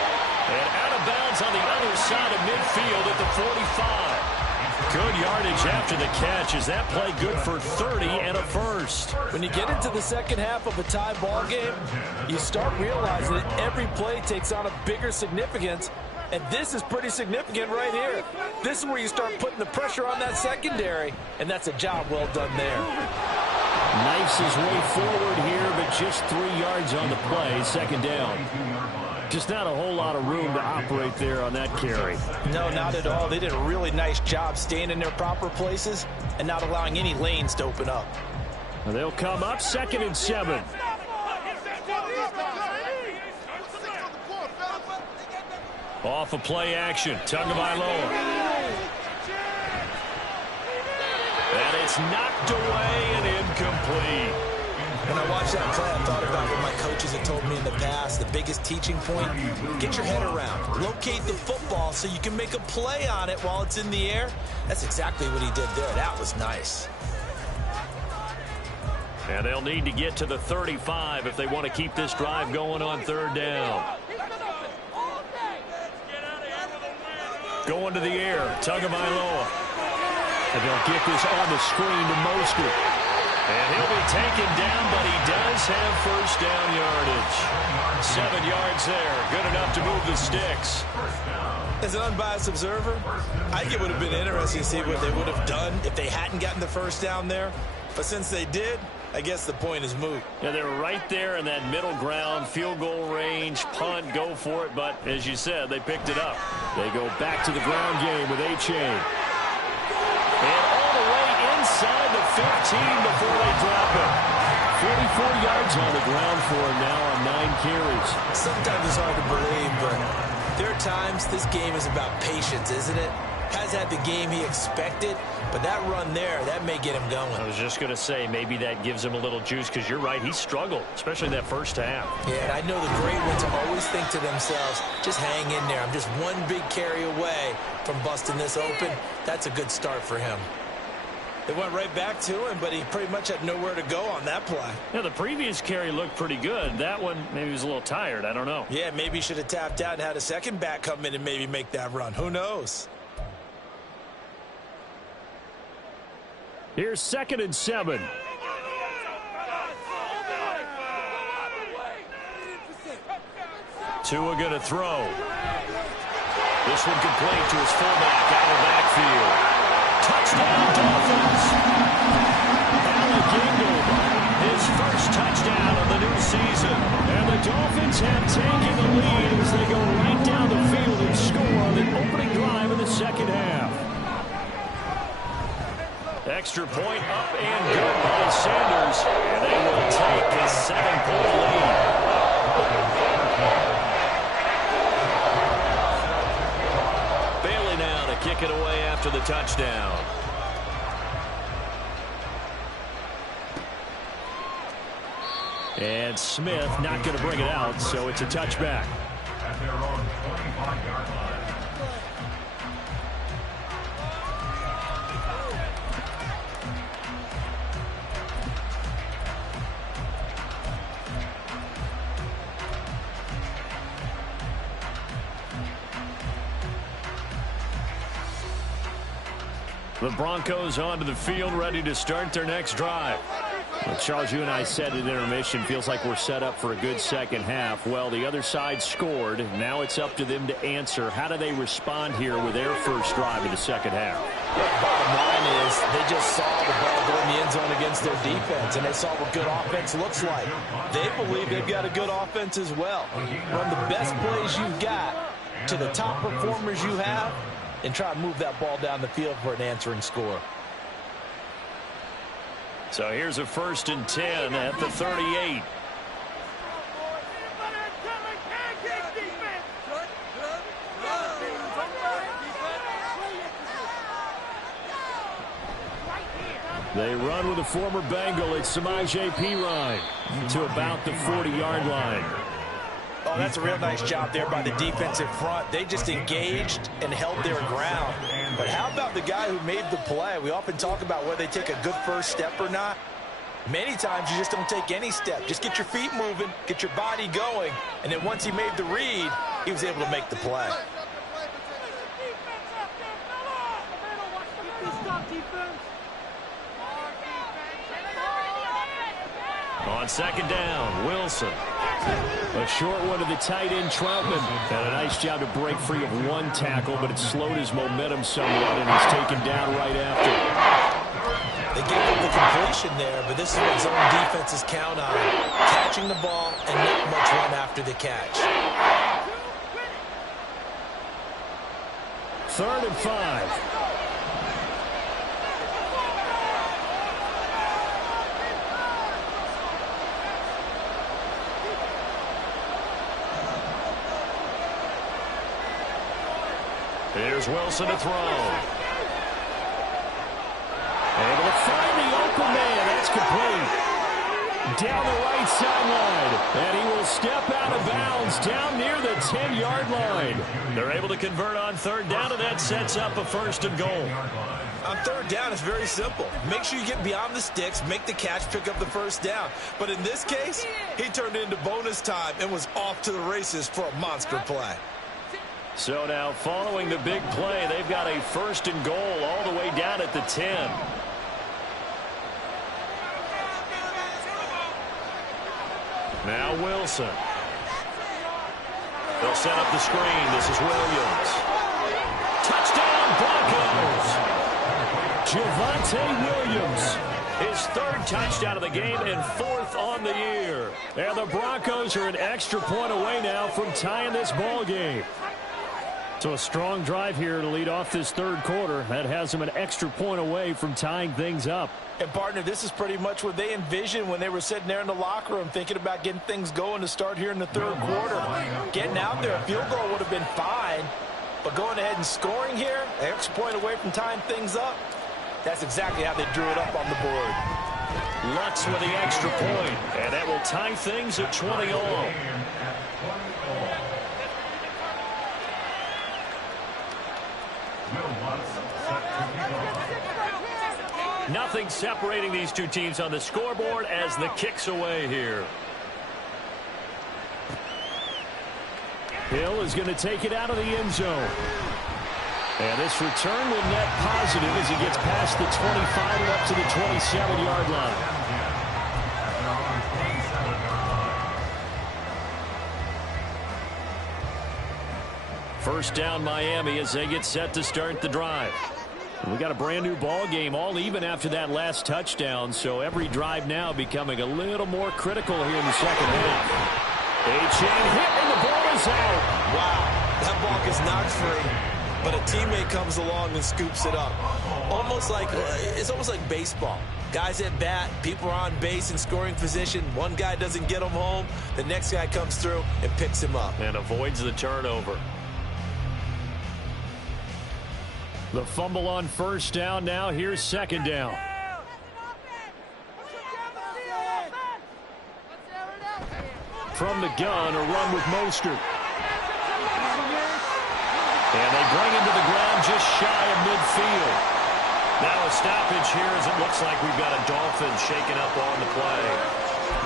And out of bounds on the other side of midfield at the 45. Good yardage after the catch. Is that play good for 30 and a first? When you get into the second half of a tie ball game, you start realizing that every play takes on a bigger significance. And this is pretty significant right here. This is where you start putting the pressure on that secondary, and that's a job well done there. Knifes his way forward here, but just 3 yards on the play. Second down. Just not a whole lot of room to operate there on that carry. No, not at all. They did a really nice job staying in their proper places and not allowing any lanes to open up. And they'll come up 2nd and 7. Off of play action. Tagovailoa. And it's knocked away and incomplete. When I watched that play, I thought about what my coaches had told me in the past. The biggest teaching point, get your head around. Locate the football so you can make a play on it while it's in the air. That's exactly what he did there. That was nice. And they'll need to get to the 35 if they want to keep this drive going on 3rd down. Going to the air, Tagovailoa. And they'll get this on the screen to Mostert. And he'll be taken down, but he does have first down yardage. 7 yards there, good enough to move the sticks. As an unbiased observer, I think it would have been interesting to see what they would have done if they hadn't gotten the first down there. But since they did, I guess the point is moot. Yeah, they were right there in that middle ground, field goal range, punt, go for it. But as you said, they picked it up. They go back to the ground game with A-Chain. And all the way inside the 15 before they drop it. 44 yards on the ground for him now on 9 carries. Sometimes it's hard to believe, but there are times this game is about patience, isn't it? Has had the game he expected, but that run there, that may get him going. I was just going to say, maybe that gives him a little juice, because you're right, he struggled, especially that first half. Yeah, and I know the great ones always think to themselves, just hang in there. I'm just one big carry away from busting this open. That's a good start for him. They went right back to him, but he pretty much had nowhere to go on that play. Yeah, the previous carry looked pretty good. That one, maybe he was a little tired. I don't know. Yeah, maybe he should have tapped out and had a second back come in and maybe make that run. Who knows? Here's 2nd and 7. Tua going to throw. This one complete to his fullback out of the backfield. Touchdown, Dolphins. touchdown of the new season. And the Dolphins have taken the lead as they go right down the field and score on the opening drive of the second half. Extra point up and good by Sanders. And they will take a 7-point lead. Bailey now to kick it away after the touchdown. And Smith not going to bring it out, so it's a touchback. At their own 25-yard line. The Broncos onto the field, ready to start their next drive. Well, Charles, you and I said at intermission, feels like we're set up for a good second half. Well, the other side scored. Now it's up to them to answer. How do they respond here with their first drive of the second half? The bottom line is they just saw the ball go in the end zone against their defense, and they saw what good offense looks like. They believe they've got a good offense as well. Run the best plays you've got to the top performers you have, and try to move that ball down the field for an answering score. So here's a 1st and 10 at the 38. They run with a former Bengal. It's Samaje Perine to about the 40-yard line. Oh, that's a real nice job there by the defensive front. They just engaged and held their ground. But how about the guy who made the play? We often talk about whether they take a good first step or not. Many times you just don't take any step. Just get your feet moving, get your body going, and then once he made the read, he was able to make the play. On second down, Wilson. A short one to the tight end, Troutman. And a nice job to break free of one tackle, but it slowed his momentum somewhat, and he's taken down right after. They gave up the completion there, but this is what zone defenses count on. Catching the ball and not much run after the catch. 3rd and 5. Here's Wilson to throw. Able to find the open man. That's complete. Down the right sideline. And he will step out of bounds down near the 10-yard line. They're able to convert on 3rd down, and that sets up a 1st and goal. On 3rd down, it's very simple. Make sure you get beyond the sticks, make the catch, pick up the 1st down. But in this case, he turned it into bonus time and was off to the races for a monster play. So now, following the big play, they've got a 1st and goal all the way down at the 10. Now Wilson. They'll set up the screen. This is Williams. Touchdown, Broncos! Javonte Williams. His 3rd touchdown of the game and 4th on the year. And the Broncos are an extra point away now from tying this ball game. So a strong drive here to lead off this 3rd quarter. That has them an extra point away from tying things up. And, partner, this is pretty much what they envisioned when they were sitting there in the locker room thinking about getting things going to start here in the 3rd quarter. Getting out there, a field goal would have been fine. But going ahead and scoring here, an extra point away from tying things up, that's exactly how they drew it up on the board. Lutz with the extra point, and that will tie things at 20 all. Nothing separating these two teams on the scoreboard as the kick's away here. Hill is going to take it out of the end zone. And this return will net positive as he gets past the 25 and up to the 27-yard line. First down Miami as they get set to start the drive. We got a brand new ball game, all even after that last touchdown, so every drive now becoming a little more critical here in the second half. A chain hit and the ball is out. Wow, that ball gets knocked free, but a teammate comes along and scoops it up. It's almost like baseball. Guys at bat, people are on base in scoring position. One guy doesn't get him home, the next guy comes through and picks him up. And avoids the turnover. The fumble on first down now. Here's second down. From the gun, a run with Mostert. And they bring him to the ground just shy of midfield. Now a stoppage here as it looks like we've got a Dolphins shaking up on the play.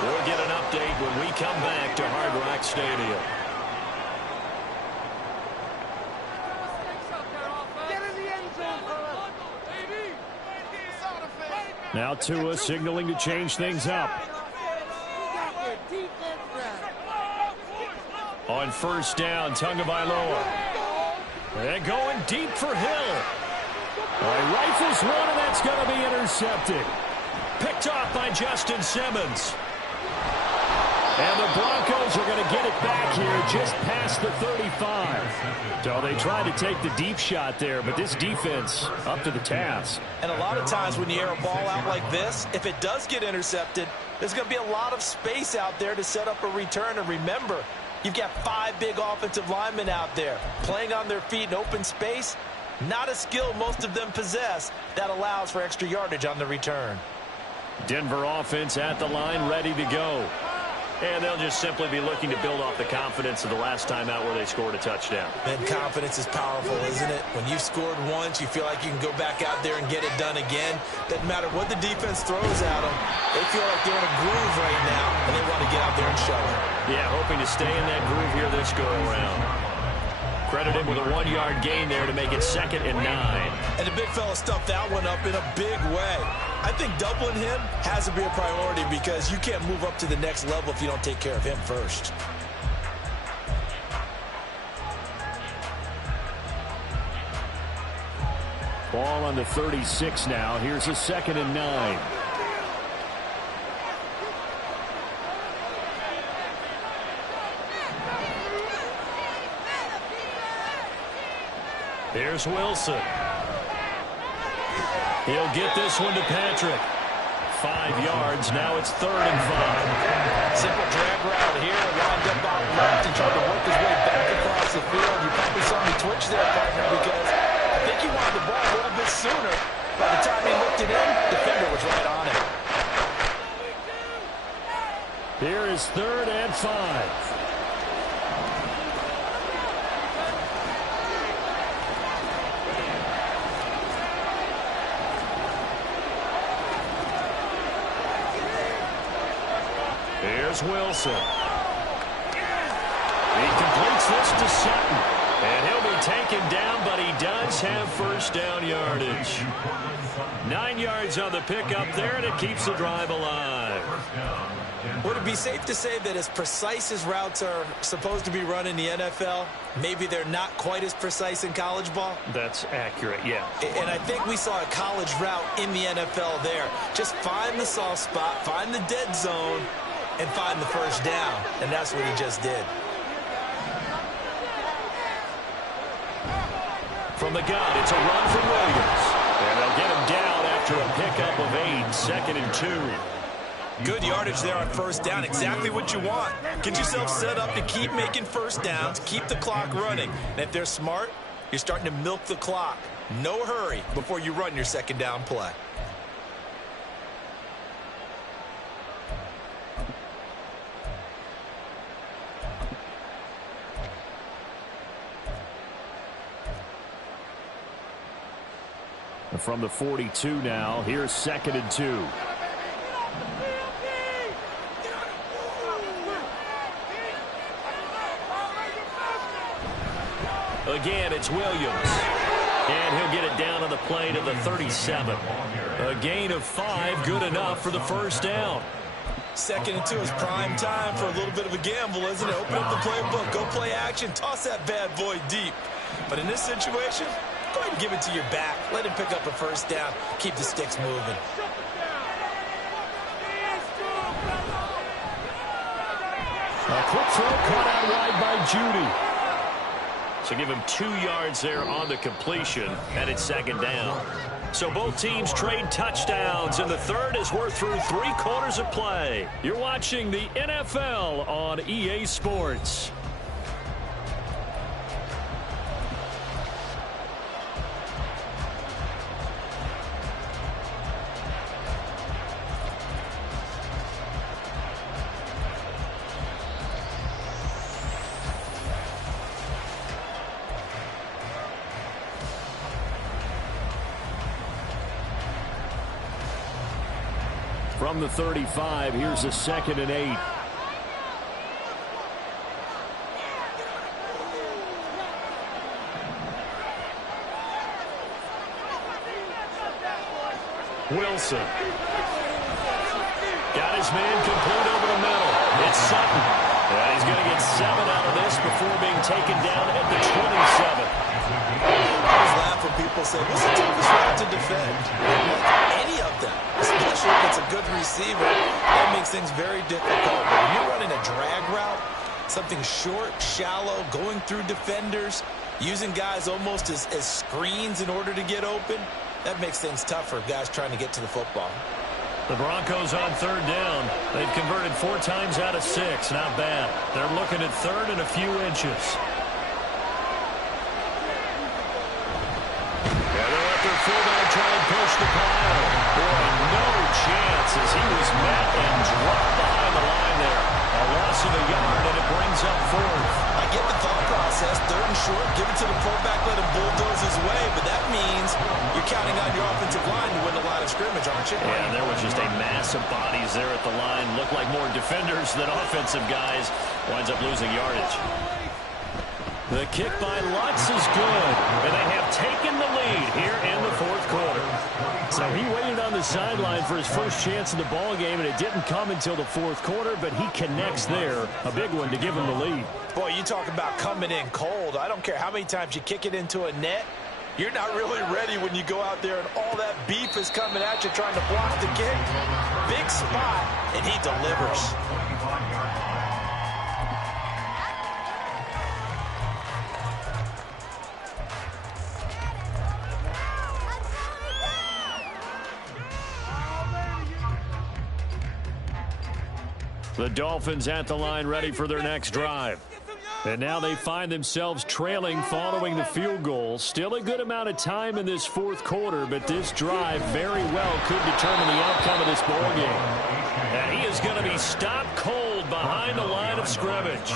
We'll get an update when we come back to Hard Rock Stadium. Now Tua signaling to change things up. On first down, Tagovailoa. And going deep for Hill. Rifles one, and that's going to be intercepted. Picked off by Justin Simmons. And the Broncos are going to get it back here just past the 35. So they tried to take the deep shot there, but this defense up to the task. And a lot of times when you air a ball out like this, if it does get intercepted, there's going to be a lot of space out there to set up a return. And remember, you've got 5 big offensive linemen out there playing on their feet in open space. Not a skill most of them possess that allows for extra yardage on the return. Denver offense at the line, ready to go. And they'll just simply be looking to build off the confidence of the last time out where they scored a touchdown. And confidence is powerful, isn't it? When you've scored once, you feel like you can go back out there and get it done again. Doesn't matter what the defense throws at them. They feel like they're in a groove right now, and they want to get out there and show it. Yeah, hoping to stay in that groove here this go-around. Credit him with a 1-yard gain there to make it 2nd and 9. And the big fella stuffed that one up in a big way. I think doubling him has to be a priority because you can't move up to the next level if you don't take care of him first. Ball on the 36 now. Here's a 2nd and 9. Here's Wilson. He'll get this one to Patrick. 5 yards. Now it's 3rd and 5. Simple drag route here. Lined up out left and tried to work his way back across the field. You probably saw me twitch there, partner, because I think he wanted the ball a little bit sooner. By the time he looked it in, the defender was right on it. Here is 3rd and 5. Here's Wilson. He completes this to Sutton. And he'll be taken down, but he does have first down yardage. 9 yards on the pickup there, and it keeps the drive alive. Would it be safe to say that as precise as routes are supposed to be run in the NFL, maybe they're not quite as precise in college ball? That's accurate, yeah. And I think we saw a college route in the NFL there. Just find the soft spot, find the dead zone, and find the first down. And that's what he just did. From the gun, it's a run from Williams. And they'll get him down after a pickup of 8, 2nd and 2. Good yardage there on first down. Exactly what you want. Get yourself set up to keep making first downs, keep the clock running. And if they're smart, you're starting to milk the clock. No hurry before you run your 2nd down play. From the 42 now, here's 2nd and 2. Again, it's Williams. And he'll get it down on the play to the 37. A gain of 5, good enough for the first down. 2nd and 2 is prime time for a little bit of a gamble, isn't it? Open up the playbook, go play action, toss that bad boy deep. But in this situation, Go ahead and give it to your back. Let him pick up a first down. Keep the sticks moving. A quick throw caught out wide by Judy. So give him 2 yards there on the completion, and it's second down. So both teams trade touchdowns, and the third as we're through 3 quarters of play. You're watching the NFL on EA Sports. From the 35, here's a 2nd and 8. Wilson. Got his man complete over the middle. It's Sutton. And he's going to get 7 out of this before being taken down at the 27. I always laugh when people say, what's the toughest route to defend? Any of them, especially if it's a good receiver, that makes things very difficult. But when you're running a drag route, something short, shallow, going through defenders, using guys almost as screens in order to get open, that makes things tough for guys trying to get to the football. The Broncos on 3rd down. They've converted 4 times out of 6. Not bad. They're looking at 3rd and a few inches. Yeah, they'll let their fullback try and push the pile. Boy, no chance as he was met and dropped behind the line there. A loss of a yard, and it brings up 4th. I get the thought process. 3rd and short, give it to the fullback, let him bulldoze his way. But that means you're counting on your offensive line to win the line of scrimmage, aren't you? Yeah, there was just a mass of bodies there at the line. Looked like more defenders than offensive guys. Winds up losing yardage. The kick by Lutz is good, and they have taken the lead here in the 4th quarter. So he waited on the sideline for his first chance in the ball game, and it didn't come until the 4th quarter, but he connects there. A big one to give him the lead. Boy, you talk about coming in cold. I don't care how many times you kick it into a net. You're not really ready when you go out there and all that beef is coming at you trying to block the kick. Big spot, and he delivers. The Dolphins at the line ready for their next drive. And now they find themselves trailing following the field goal. Still a good amount of time in this 4th quarter, but this drive very well could determine the outcome of this ball game. And he is going to be stopped cold behind the line of scrimmage.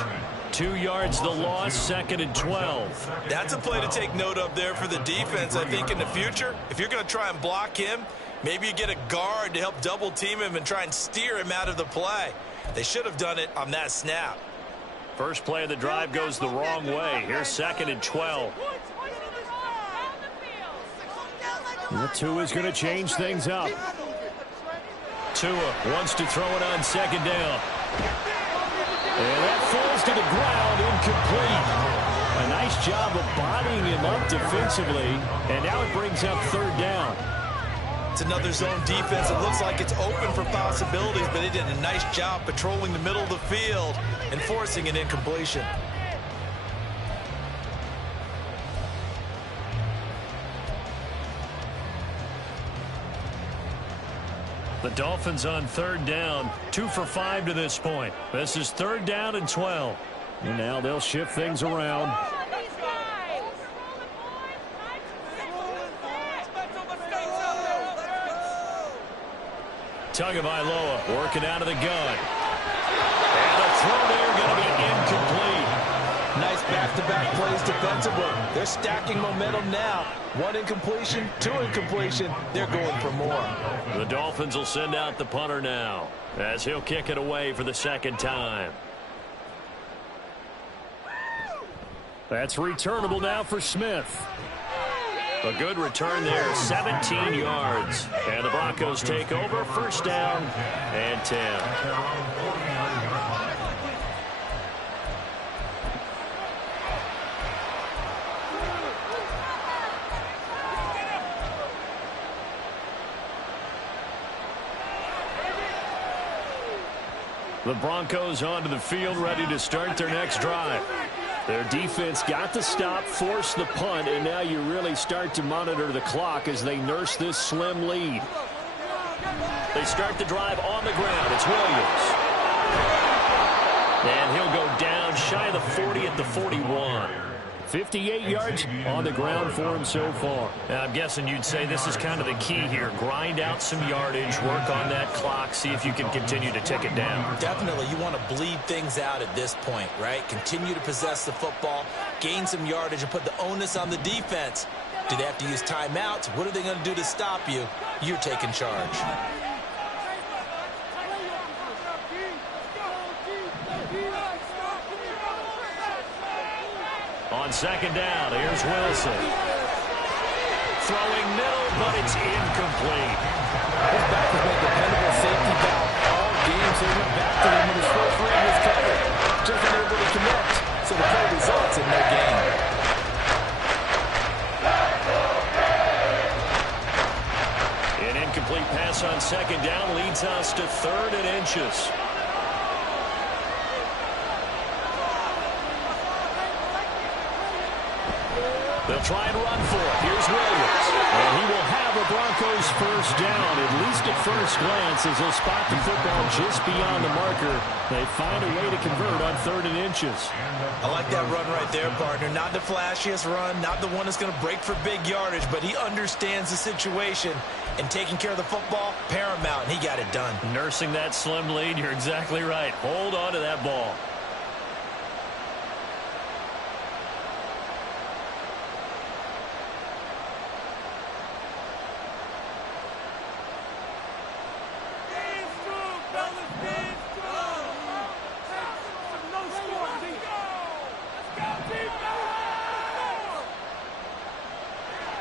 2 yards the loss, 2nd and 12. That's a play to take note of there for the defense, I think, in the future. If you're going to try and block him, maybe you get a guard to help double team him and try and steer him out of the play. They should have done it on that snap. First play of the drive goes the wrong way. Here's 2nd and 12. The Tua is going to change things up. Tua wants to throw it on 2nd down. And that falls to the ground, incomplete. A nice job of bodying him up defensively. And now it brings up 3rd down. It's another zone defense. It looks like it's open for possibilities, but they did a nice job patrolling the middle of the field and forcing an incompletion. The Dolphins on 3rd down, 2 for 5 to this point. This is 3rd down and 12. And now they'll shift things around. Tagovailoa working out of the gun. And the throw there going to be incomplete. Nice back-to-back plays defensively. They're stacking momentum now. 1 incompletion, 2 incompletion. They're going for more. The Dolphins will send out the punter now as he'll kick it away for the 2nd time. That's returnable now for Smith. A good return there, 17 yards. And the Broncos take over, 1st down and 10. The Broncos onto the field, ready to start their next drive. Their defense got the stop, forced the punt, and now you really start to monitor the clock as they nurse this slim lead. They start the drive on the ground. It's Williams. And he'll go down shy of the 40 at the 41. 58 yards on the ground for him so far. Now, I'm guessing you'd say this is kind of the key here. Grind out some yardage, work on that clock, see if you can continue to tick it down. Definitely, you want to bleed things out at this point, right? Continue to possess the football, gain some yardage, and put the onus on the defense. Do they have to use timeouts? What are they going to do to stop you? You're taking charge. On second down, here's Wilson. Throwing middle, but it's incomplete. His back has been a dependable safety valve all game, so he went back to him when his first read was covered. Just unable to connect, so the play results in no gain. An incomplete pass on second down leads us to 3rd and inches. They'll try and run for it. Here's Williams. And he will have a Broncos first down, at least at first glance, as they'll spot the football just beyond the marker. They find a way to convert on 3rd and inches. I like that run right there, partner. Not the flashiest run, not the one that's going to break for big yardage, but he understands the situation. And taking care of the football, paramount, and he got it done. Nursing that slim lead, you're exactly right. Hold on to that ball.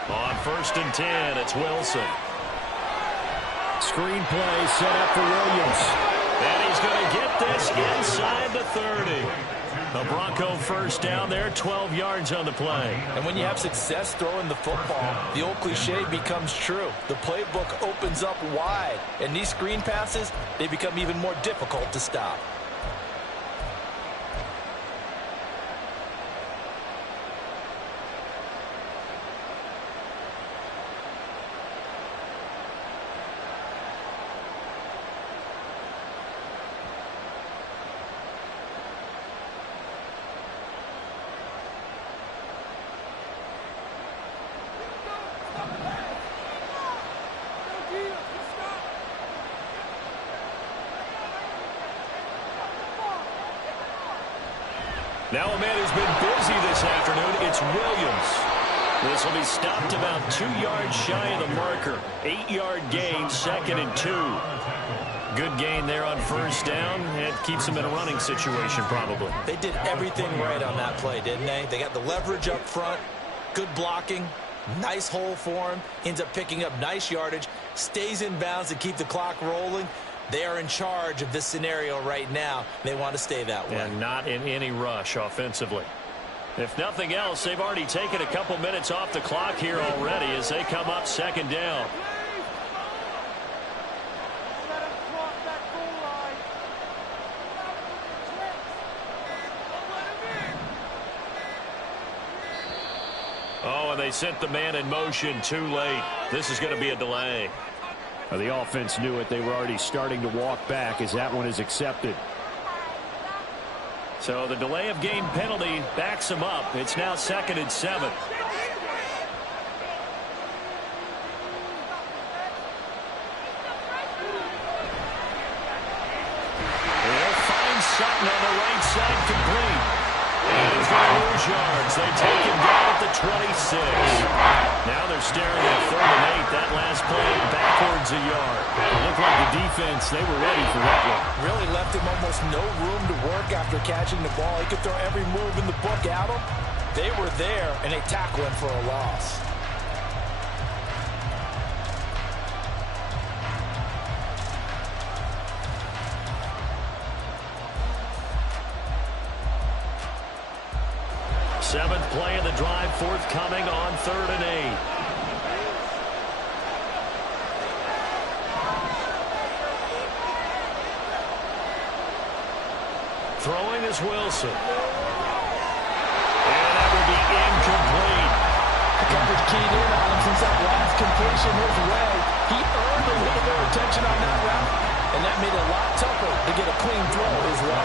On 1st and 10, it's Wilson. Screen play set up for Williams. And he's going to get this inside the 30. A Bronco first down there, 12 yards on the play. And when you have success throwing the football, the old cliche becomes true. The playbook opens up wide. And these screen passes, they become even more difficult to stop. Now a man who's been busy this afternoon, it's Williams. This will be stopped about 2 yards shy of the marker. 8-yard gain, 2nd and 2. Good gain there on first down. It keeps him in a running situation probably. They did everything right on that play, didn't they? They got the leverage up front, good blocking, nice hole for him, ends up picking up nice yardage, stays in bounds to keep the clock rolling. They are in charge of this scenario right now. They want to stay that way. And not in any rush offensively. If nothing else, they've already taken a couple minutes off the clock here already as they come up 2nd down. Oh, and they sent the man in motion too late. This is going to be a delay. The offense knew it. They were already starting to walk back as that one is accepted. So the delay of game penalty backs them up. It's now 2nd and 7. They'll find Sutton on the right side complete. And he's going to lose yards. They take him down at the 26. Now they're staring at 3rd and 8. That last play backwards a yard. It looked like the defense, they were ready for that one. Really left him almost no room to work after catching the ball. He could throw every move in the book at him. They were there, and they tackle him for a loss. Seventh play of the drive forthcoming on 3rd and 8. Throwing is Wilson. And that will be incomplete. The coverage keyed in on him since that last completion his way. He earned a little more attention on that route, and that made it a lot tougher to get a clean throw his way.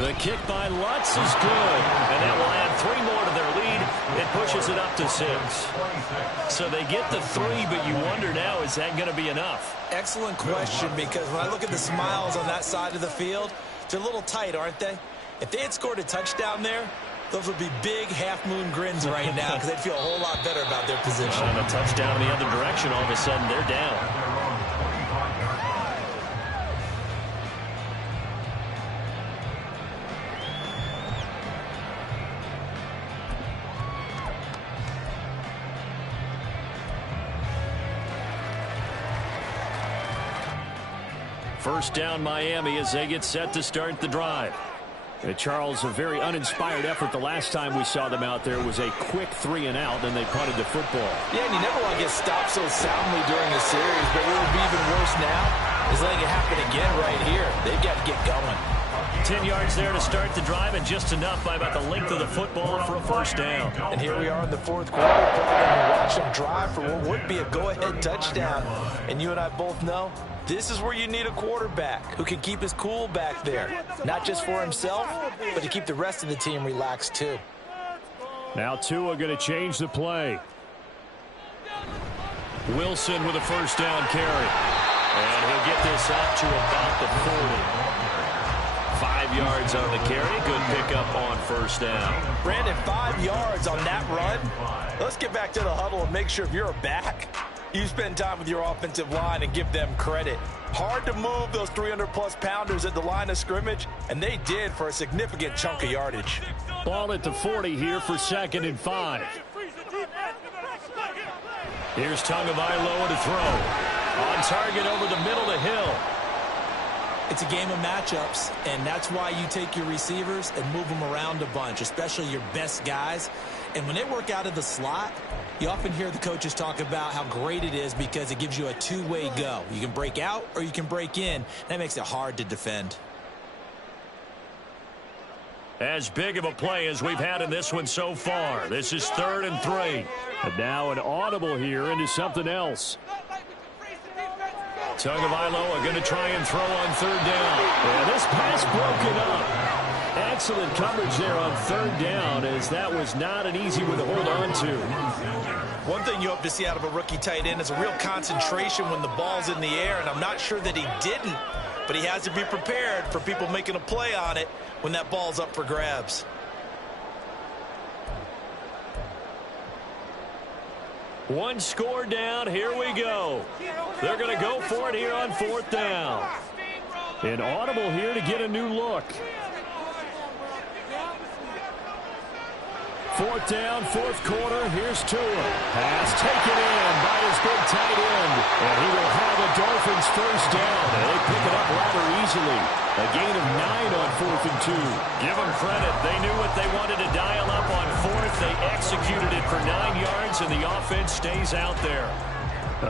The kick by Lutz is good, and that will add 3 more to their lead. It pushes it up to 6. So they get the 3, but you wonder now, is that going to be enough? Excellent question, because when I look at the smiles on that side of the field, they're a little tight, aren't they? If they had scored a touchdown there, those would be big half-moon grins right now because they'd feel a whole lot better about their position. And a touchdown in the other direction, all of a sudden they're down. First down Miami as they get set to start the drive. Charles, a very uninspired effort the last time we saw them out there. It was a quick 3 and out, and they punted the football. Yeah, and you never want to get stopped so soundly during the series, but what would be even worse now is letting it happen again right here. They've got to get going. 10 yards there to start the drive, and just enough by about the length of the football for a first down. And here we are in the 4th quarter, probably going to watch them drive for what would be a go-ahead touchdown. And you and I both know this is where you need a quarterback who can keep his cool back there, not just for himself, but to keep the rest of the team relaxed too. Now Tua going to change the play. Wilson with a first down carry. And he'll get this up to about the 40. 5 yards on the carry. Good pickup on first down. Brandon, 5 yards on that run. Let's get back to the huddle and make sure if you're a back, you spend time with your offensive line and give them credit. Hard to move those 300-plus pounders at the line of scrimmage, and they did for a significant chunk of yardage. Ball at the 40 here for 2nd and 5. Here's Tagovailoa to throw. On target over the middle to Hill. It's a game of matchups, and that's why you take your receivers and move them around a bunch, especially your best guys. And when they work out of the slot, you often hear the coaches talk about how great it is because it gives you a two-way go. You can break out or you can break in. That makes it hard to defend. As big of a play as we've had in this one so far. This is 3rd and 3. And now an audible here into something else. Tagovailoa going to try and throw on 3rd down. And this pass broken up. Excellent coverage there on 3rd down, as that was not an easy one to hold on to. One thing you hope to see out of a rookie tight end is a real concentration when the ball's in the air, and I'm not sure that he didn't, but he has to be prepared for people making a play on it when that ball's up for grabs. One score down. Here we go. They're going to go for it here on 4th down. An audible here to get a new look. 4th down, 4th quarter. Here's Tua. Pass taken in by his big tight end. And he will have a Dolphins first down. And they pick it up rather easily. A gain of 9 on 4th and 2. Give them credit. They knew what they wanted to dial up on 4th. They executed it for 9 yards, and the offense stays out there.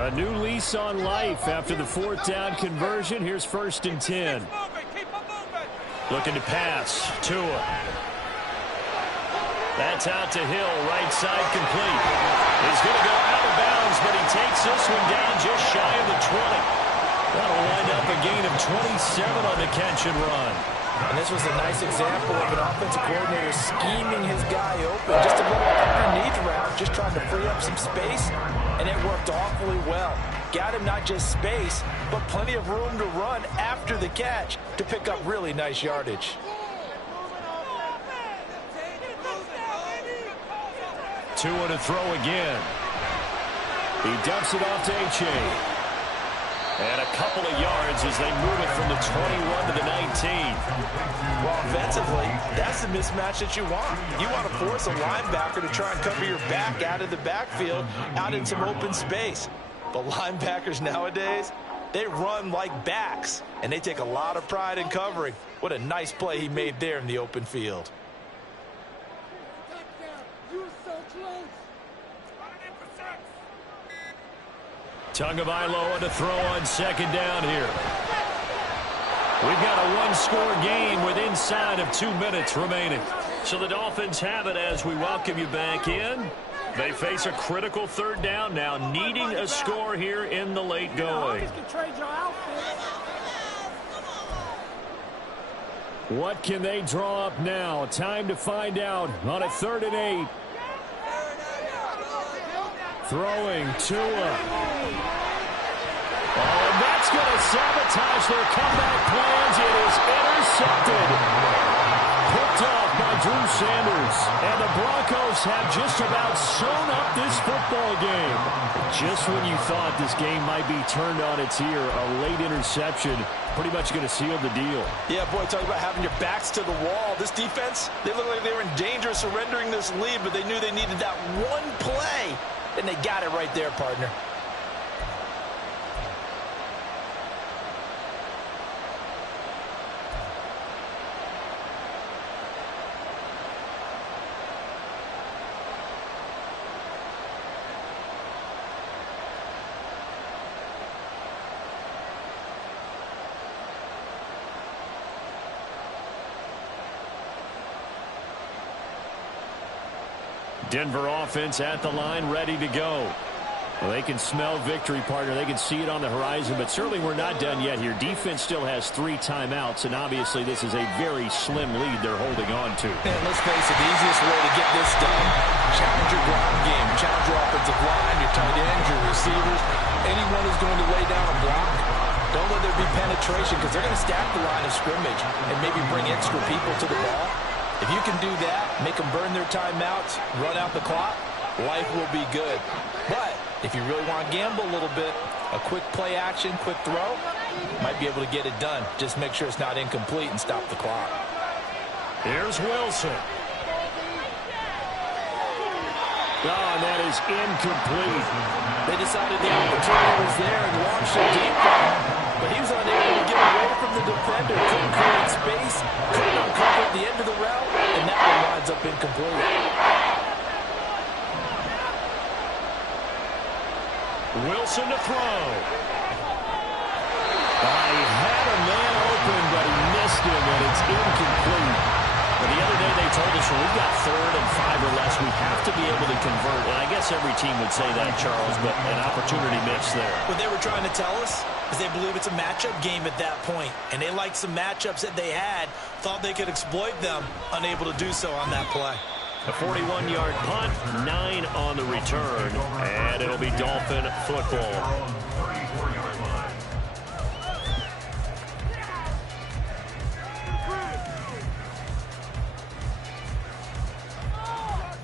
A new lease on life after the 4th down conversion. Here's 1st and 10. Looking to pass. Tua. That's out to Hill, right side complete. He's going to go out of bounds, but he takes this one down just shy of the 20. That'll wind up a gain of 27 on the catch and run. And this was a nice example of an offensive coordinator scheming his guy open. Just a little underneath route, just trying to free up some space, and it worked awfully well. Got him not just space, but plenty of room to run after the catch to pick up really nice yardage. Tua to throw again. He dumps it off to H.A. And a couple of yards as they move it from the 21 to the 19. Well, offensively, that's the mismatch that you want. You want to force a linebacker to try and cover your back out of the backfield, out in some open space. But linebackers nowadays, they run like backs, and they take a lot of pride in covering. What a nice play he made there in the open field. Tagovailoa to throw on second down here. We've got a one-score game with inside of 2 minutes remaining. So the Dolphins have it as we welcome you back in. They face a critical third down now, needing a score here in the late going. What can they draw up now? Time to find out on a 3rd and 8. Throwing Tua. Oh, and that's going to sabotage their comeback plans. It is intercepted. Picked off by Drew Sanders. And the Broncos have just about sewn up this football game. Just when you thought this game might be turned on its ear, a late interception pretty much going to seal the deal. Yeah, boy, talk about having your backs to the wall. This defense, they look like they were in danger of surrendering this lead, but they knew they needed that one play. And they got it right there, partner. Denver offense at the line, ready to go. Well, they can smell victory, partner. They can see it on the horizon, but certainly we're not done yet here. Defense still has 3 timeouts, and obviously this is a very slim lead they're holding on to. And let's face it, the easiest way to get this done, challenge your ground game, challenge your offensive line, your tight ends, your receivers, anyone who's going to lay down a block. Don't let there be penetration because they're going to stack the line of scrimmage and maybe bring extra people to the ball. If you can do that, make them burn their timeouts, run out the clock, life will be good. But if you really want to gamble a little bit, a quick play action, quick throw, might be able to get it done. Just make sure it's not incomplete and stop the clock. Here's Wilson. Oh, and that is incomplete. They decided the opportunity was there and launched it deep. But he was unable to get away from the defender. Couldn't create space. Couldn't uncover the end of the route. And that one winds up incomplete. Wilson to throw. He had a man open, but he missed him, and it's incomplete. But the other day they told us when we've got 3rd and 5 or less, we have to be able to convert. And I guess every team would say that, Charles, but an opportunity missed there. What they were trying to tell us is they believe it's a matchup game at that point. And they liked some matchups that they had, thought they could exploit them, unable to do so on that play. A 41-yard punt, 9 on the return, and it'll be Dolphin football.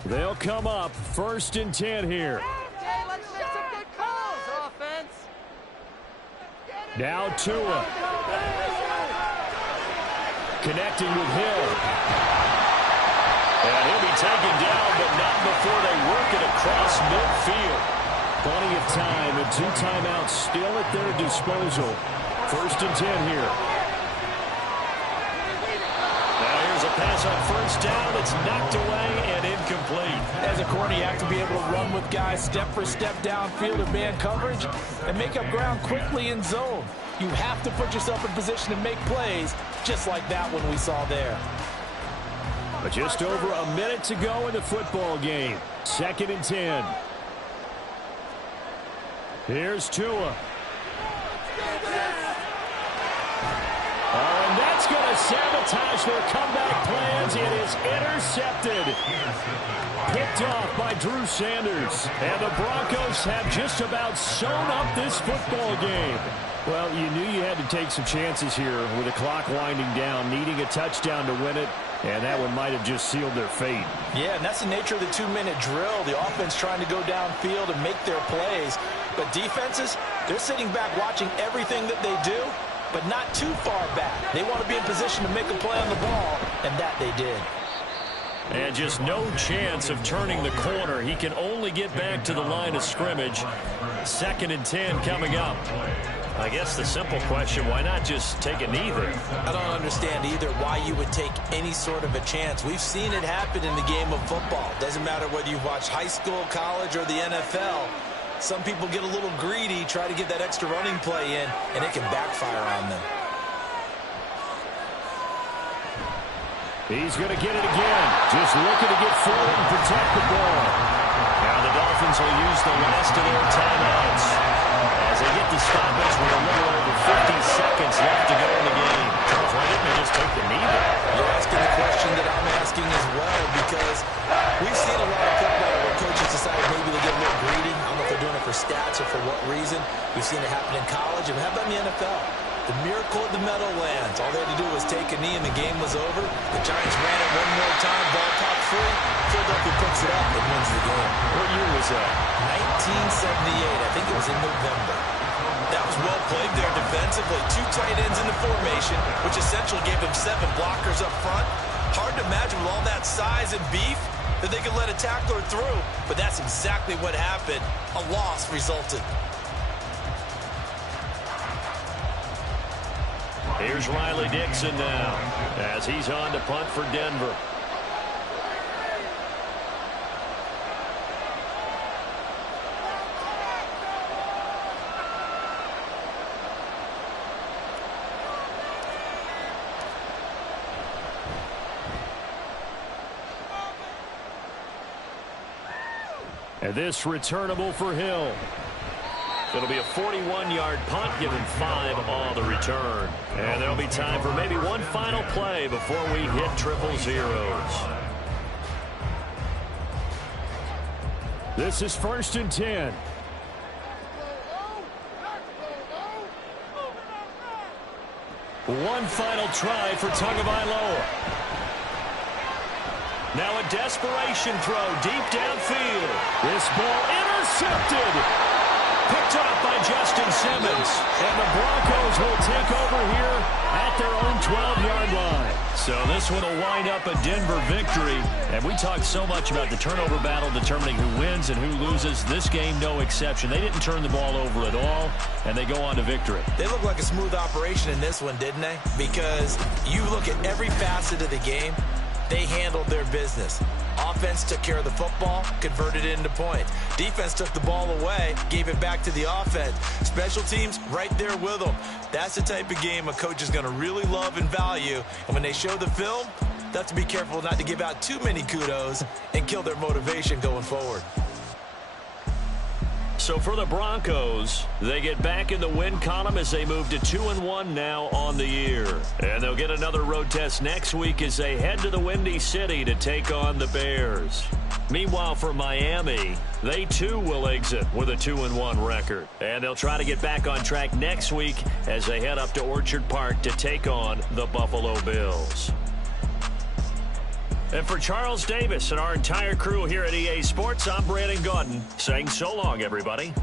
They'll come up 1st and 10 here. Okay, let's make some good calls, offense. Now Tua. Connecting with Hill. And he'll be taken down, but not before they work it across midfield. Plenty of time and 2 timeouts still at their disposal. 1st and 10 here. A pass on 1st down. It's knocked away and incomplete. As a corner, you have to be able to run with guys step for step downfield in man coverage and make up ground quickly in zone. You have to put yourself in position to make plays, just like that one we saw there. But just over a minute to go in the football game. 2nd and 10. Here's Tua. Oh, and that's going to sabotage their comeback plans. It is intercepted. Picked off by Drew Sanders. And the Broncos have just about sewn up this football game. Well, you knew you had to take some chances here with the clock winding down, needing a touchdown to win it, and that one might have just sealed their fate. Yeah, and that's the nature of the 2-minute drill. The offense trying to go downfield and make their plays. But defenses, they're sitting back watching everything that they do, but not too far back. They want to be in position to make a play on the ball, and that they did. And just no chance of turning the corner. He can only get back to the line of scrimmage. 2nd and 10 coming up. I guess the simple question, why not just take a knee there? I don't understand either why you would take any sort of a chance. We've seen it happen in the game of football. Doesn't matter whether you've watched high school, college, or the NFL. Some people get a little greedy, try to get that extra running play in, and it can backfire on them. He's going to get it again. Just looking to get forward and protect the ball. Now the Dolphins will use the last of their timeouts as they get the stoppage with a little over 50 seconds left to go in the game. Charles, why didn't they just take the knee there? You're asking the question that I'm asking as well, because we've seen a lot of football where coaches decide maybe they get a little greedy. I don't know if they're doing it for stats or for what reason. We've seen it happen in college, and how about in the NFL? The miracle of the Meadowlands. All they had to do was take a knee and the game was over. The Giants ran it one more time, ball popped free. Philadelphia picks it up and wins the game. What year was that? 1978. I think it was in November. That was well played there defensively. 2 tight ends in the formation, which essentially gave them 7 blockers up front. Hard to imagine with all that size and beef that they could let a tackler through, but that's exactly what happened. A loss resulted. Here's Riley Dixon now as he's on to punt for Denver. And this returnable for Hill. It'll be a 41-yard punt, giving 5 on the return. And there'll be time for maybe one final play before we hit triple zeros. This is 1st and 10. One final try for Tagovailoa. Now a desperation throw deep downfield. This ball intercepted. Picked off by Justin Simmons. And the Broncos will take over here at their own 12-yard line. So this one will wind up a Denver victory. And we talked so much about the turnover battle determining who wins and who loses. This game, no exception. They didn't turn the ball over at all, and they go on to victory. They look like a smooth operation in this one, didn't they? Because you look at every facet of the game, they handled their business. Offense took care of the football, converted it into points. Defense took the ball away, gave it back to the offense. Special teams right there with them. That's the type of game a coach is going to really love and value. And when they show the film, they have to be careful not to give out too many kudos and kill their motivation going forward. So for the Broncos, they get back in the win column as they move to 2-1 now on the year. And they'll get another road test next week as they head to the Windy City to take on the Bears. Meanwhile, for Miami, they too will exit with a 2-1 record. And they'll try to get back on track next week as they head up to Orchard Park to take on the Buffalo Bills. And for Charles Davis and our entire crew here at EA Sports, I'm Brandon Gaudin saying so long, everybody.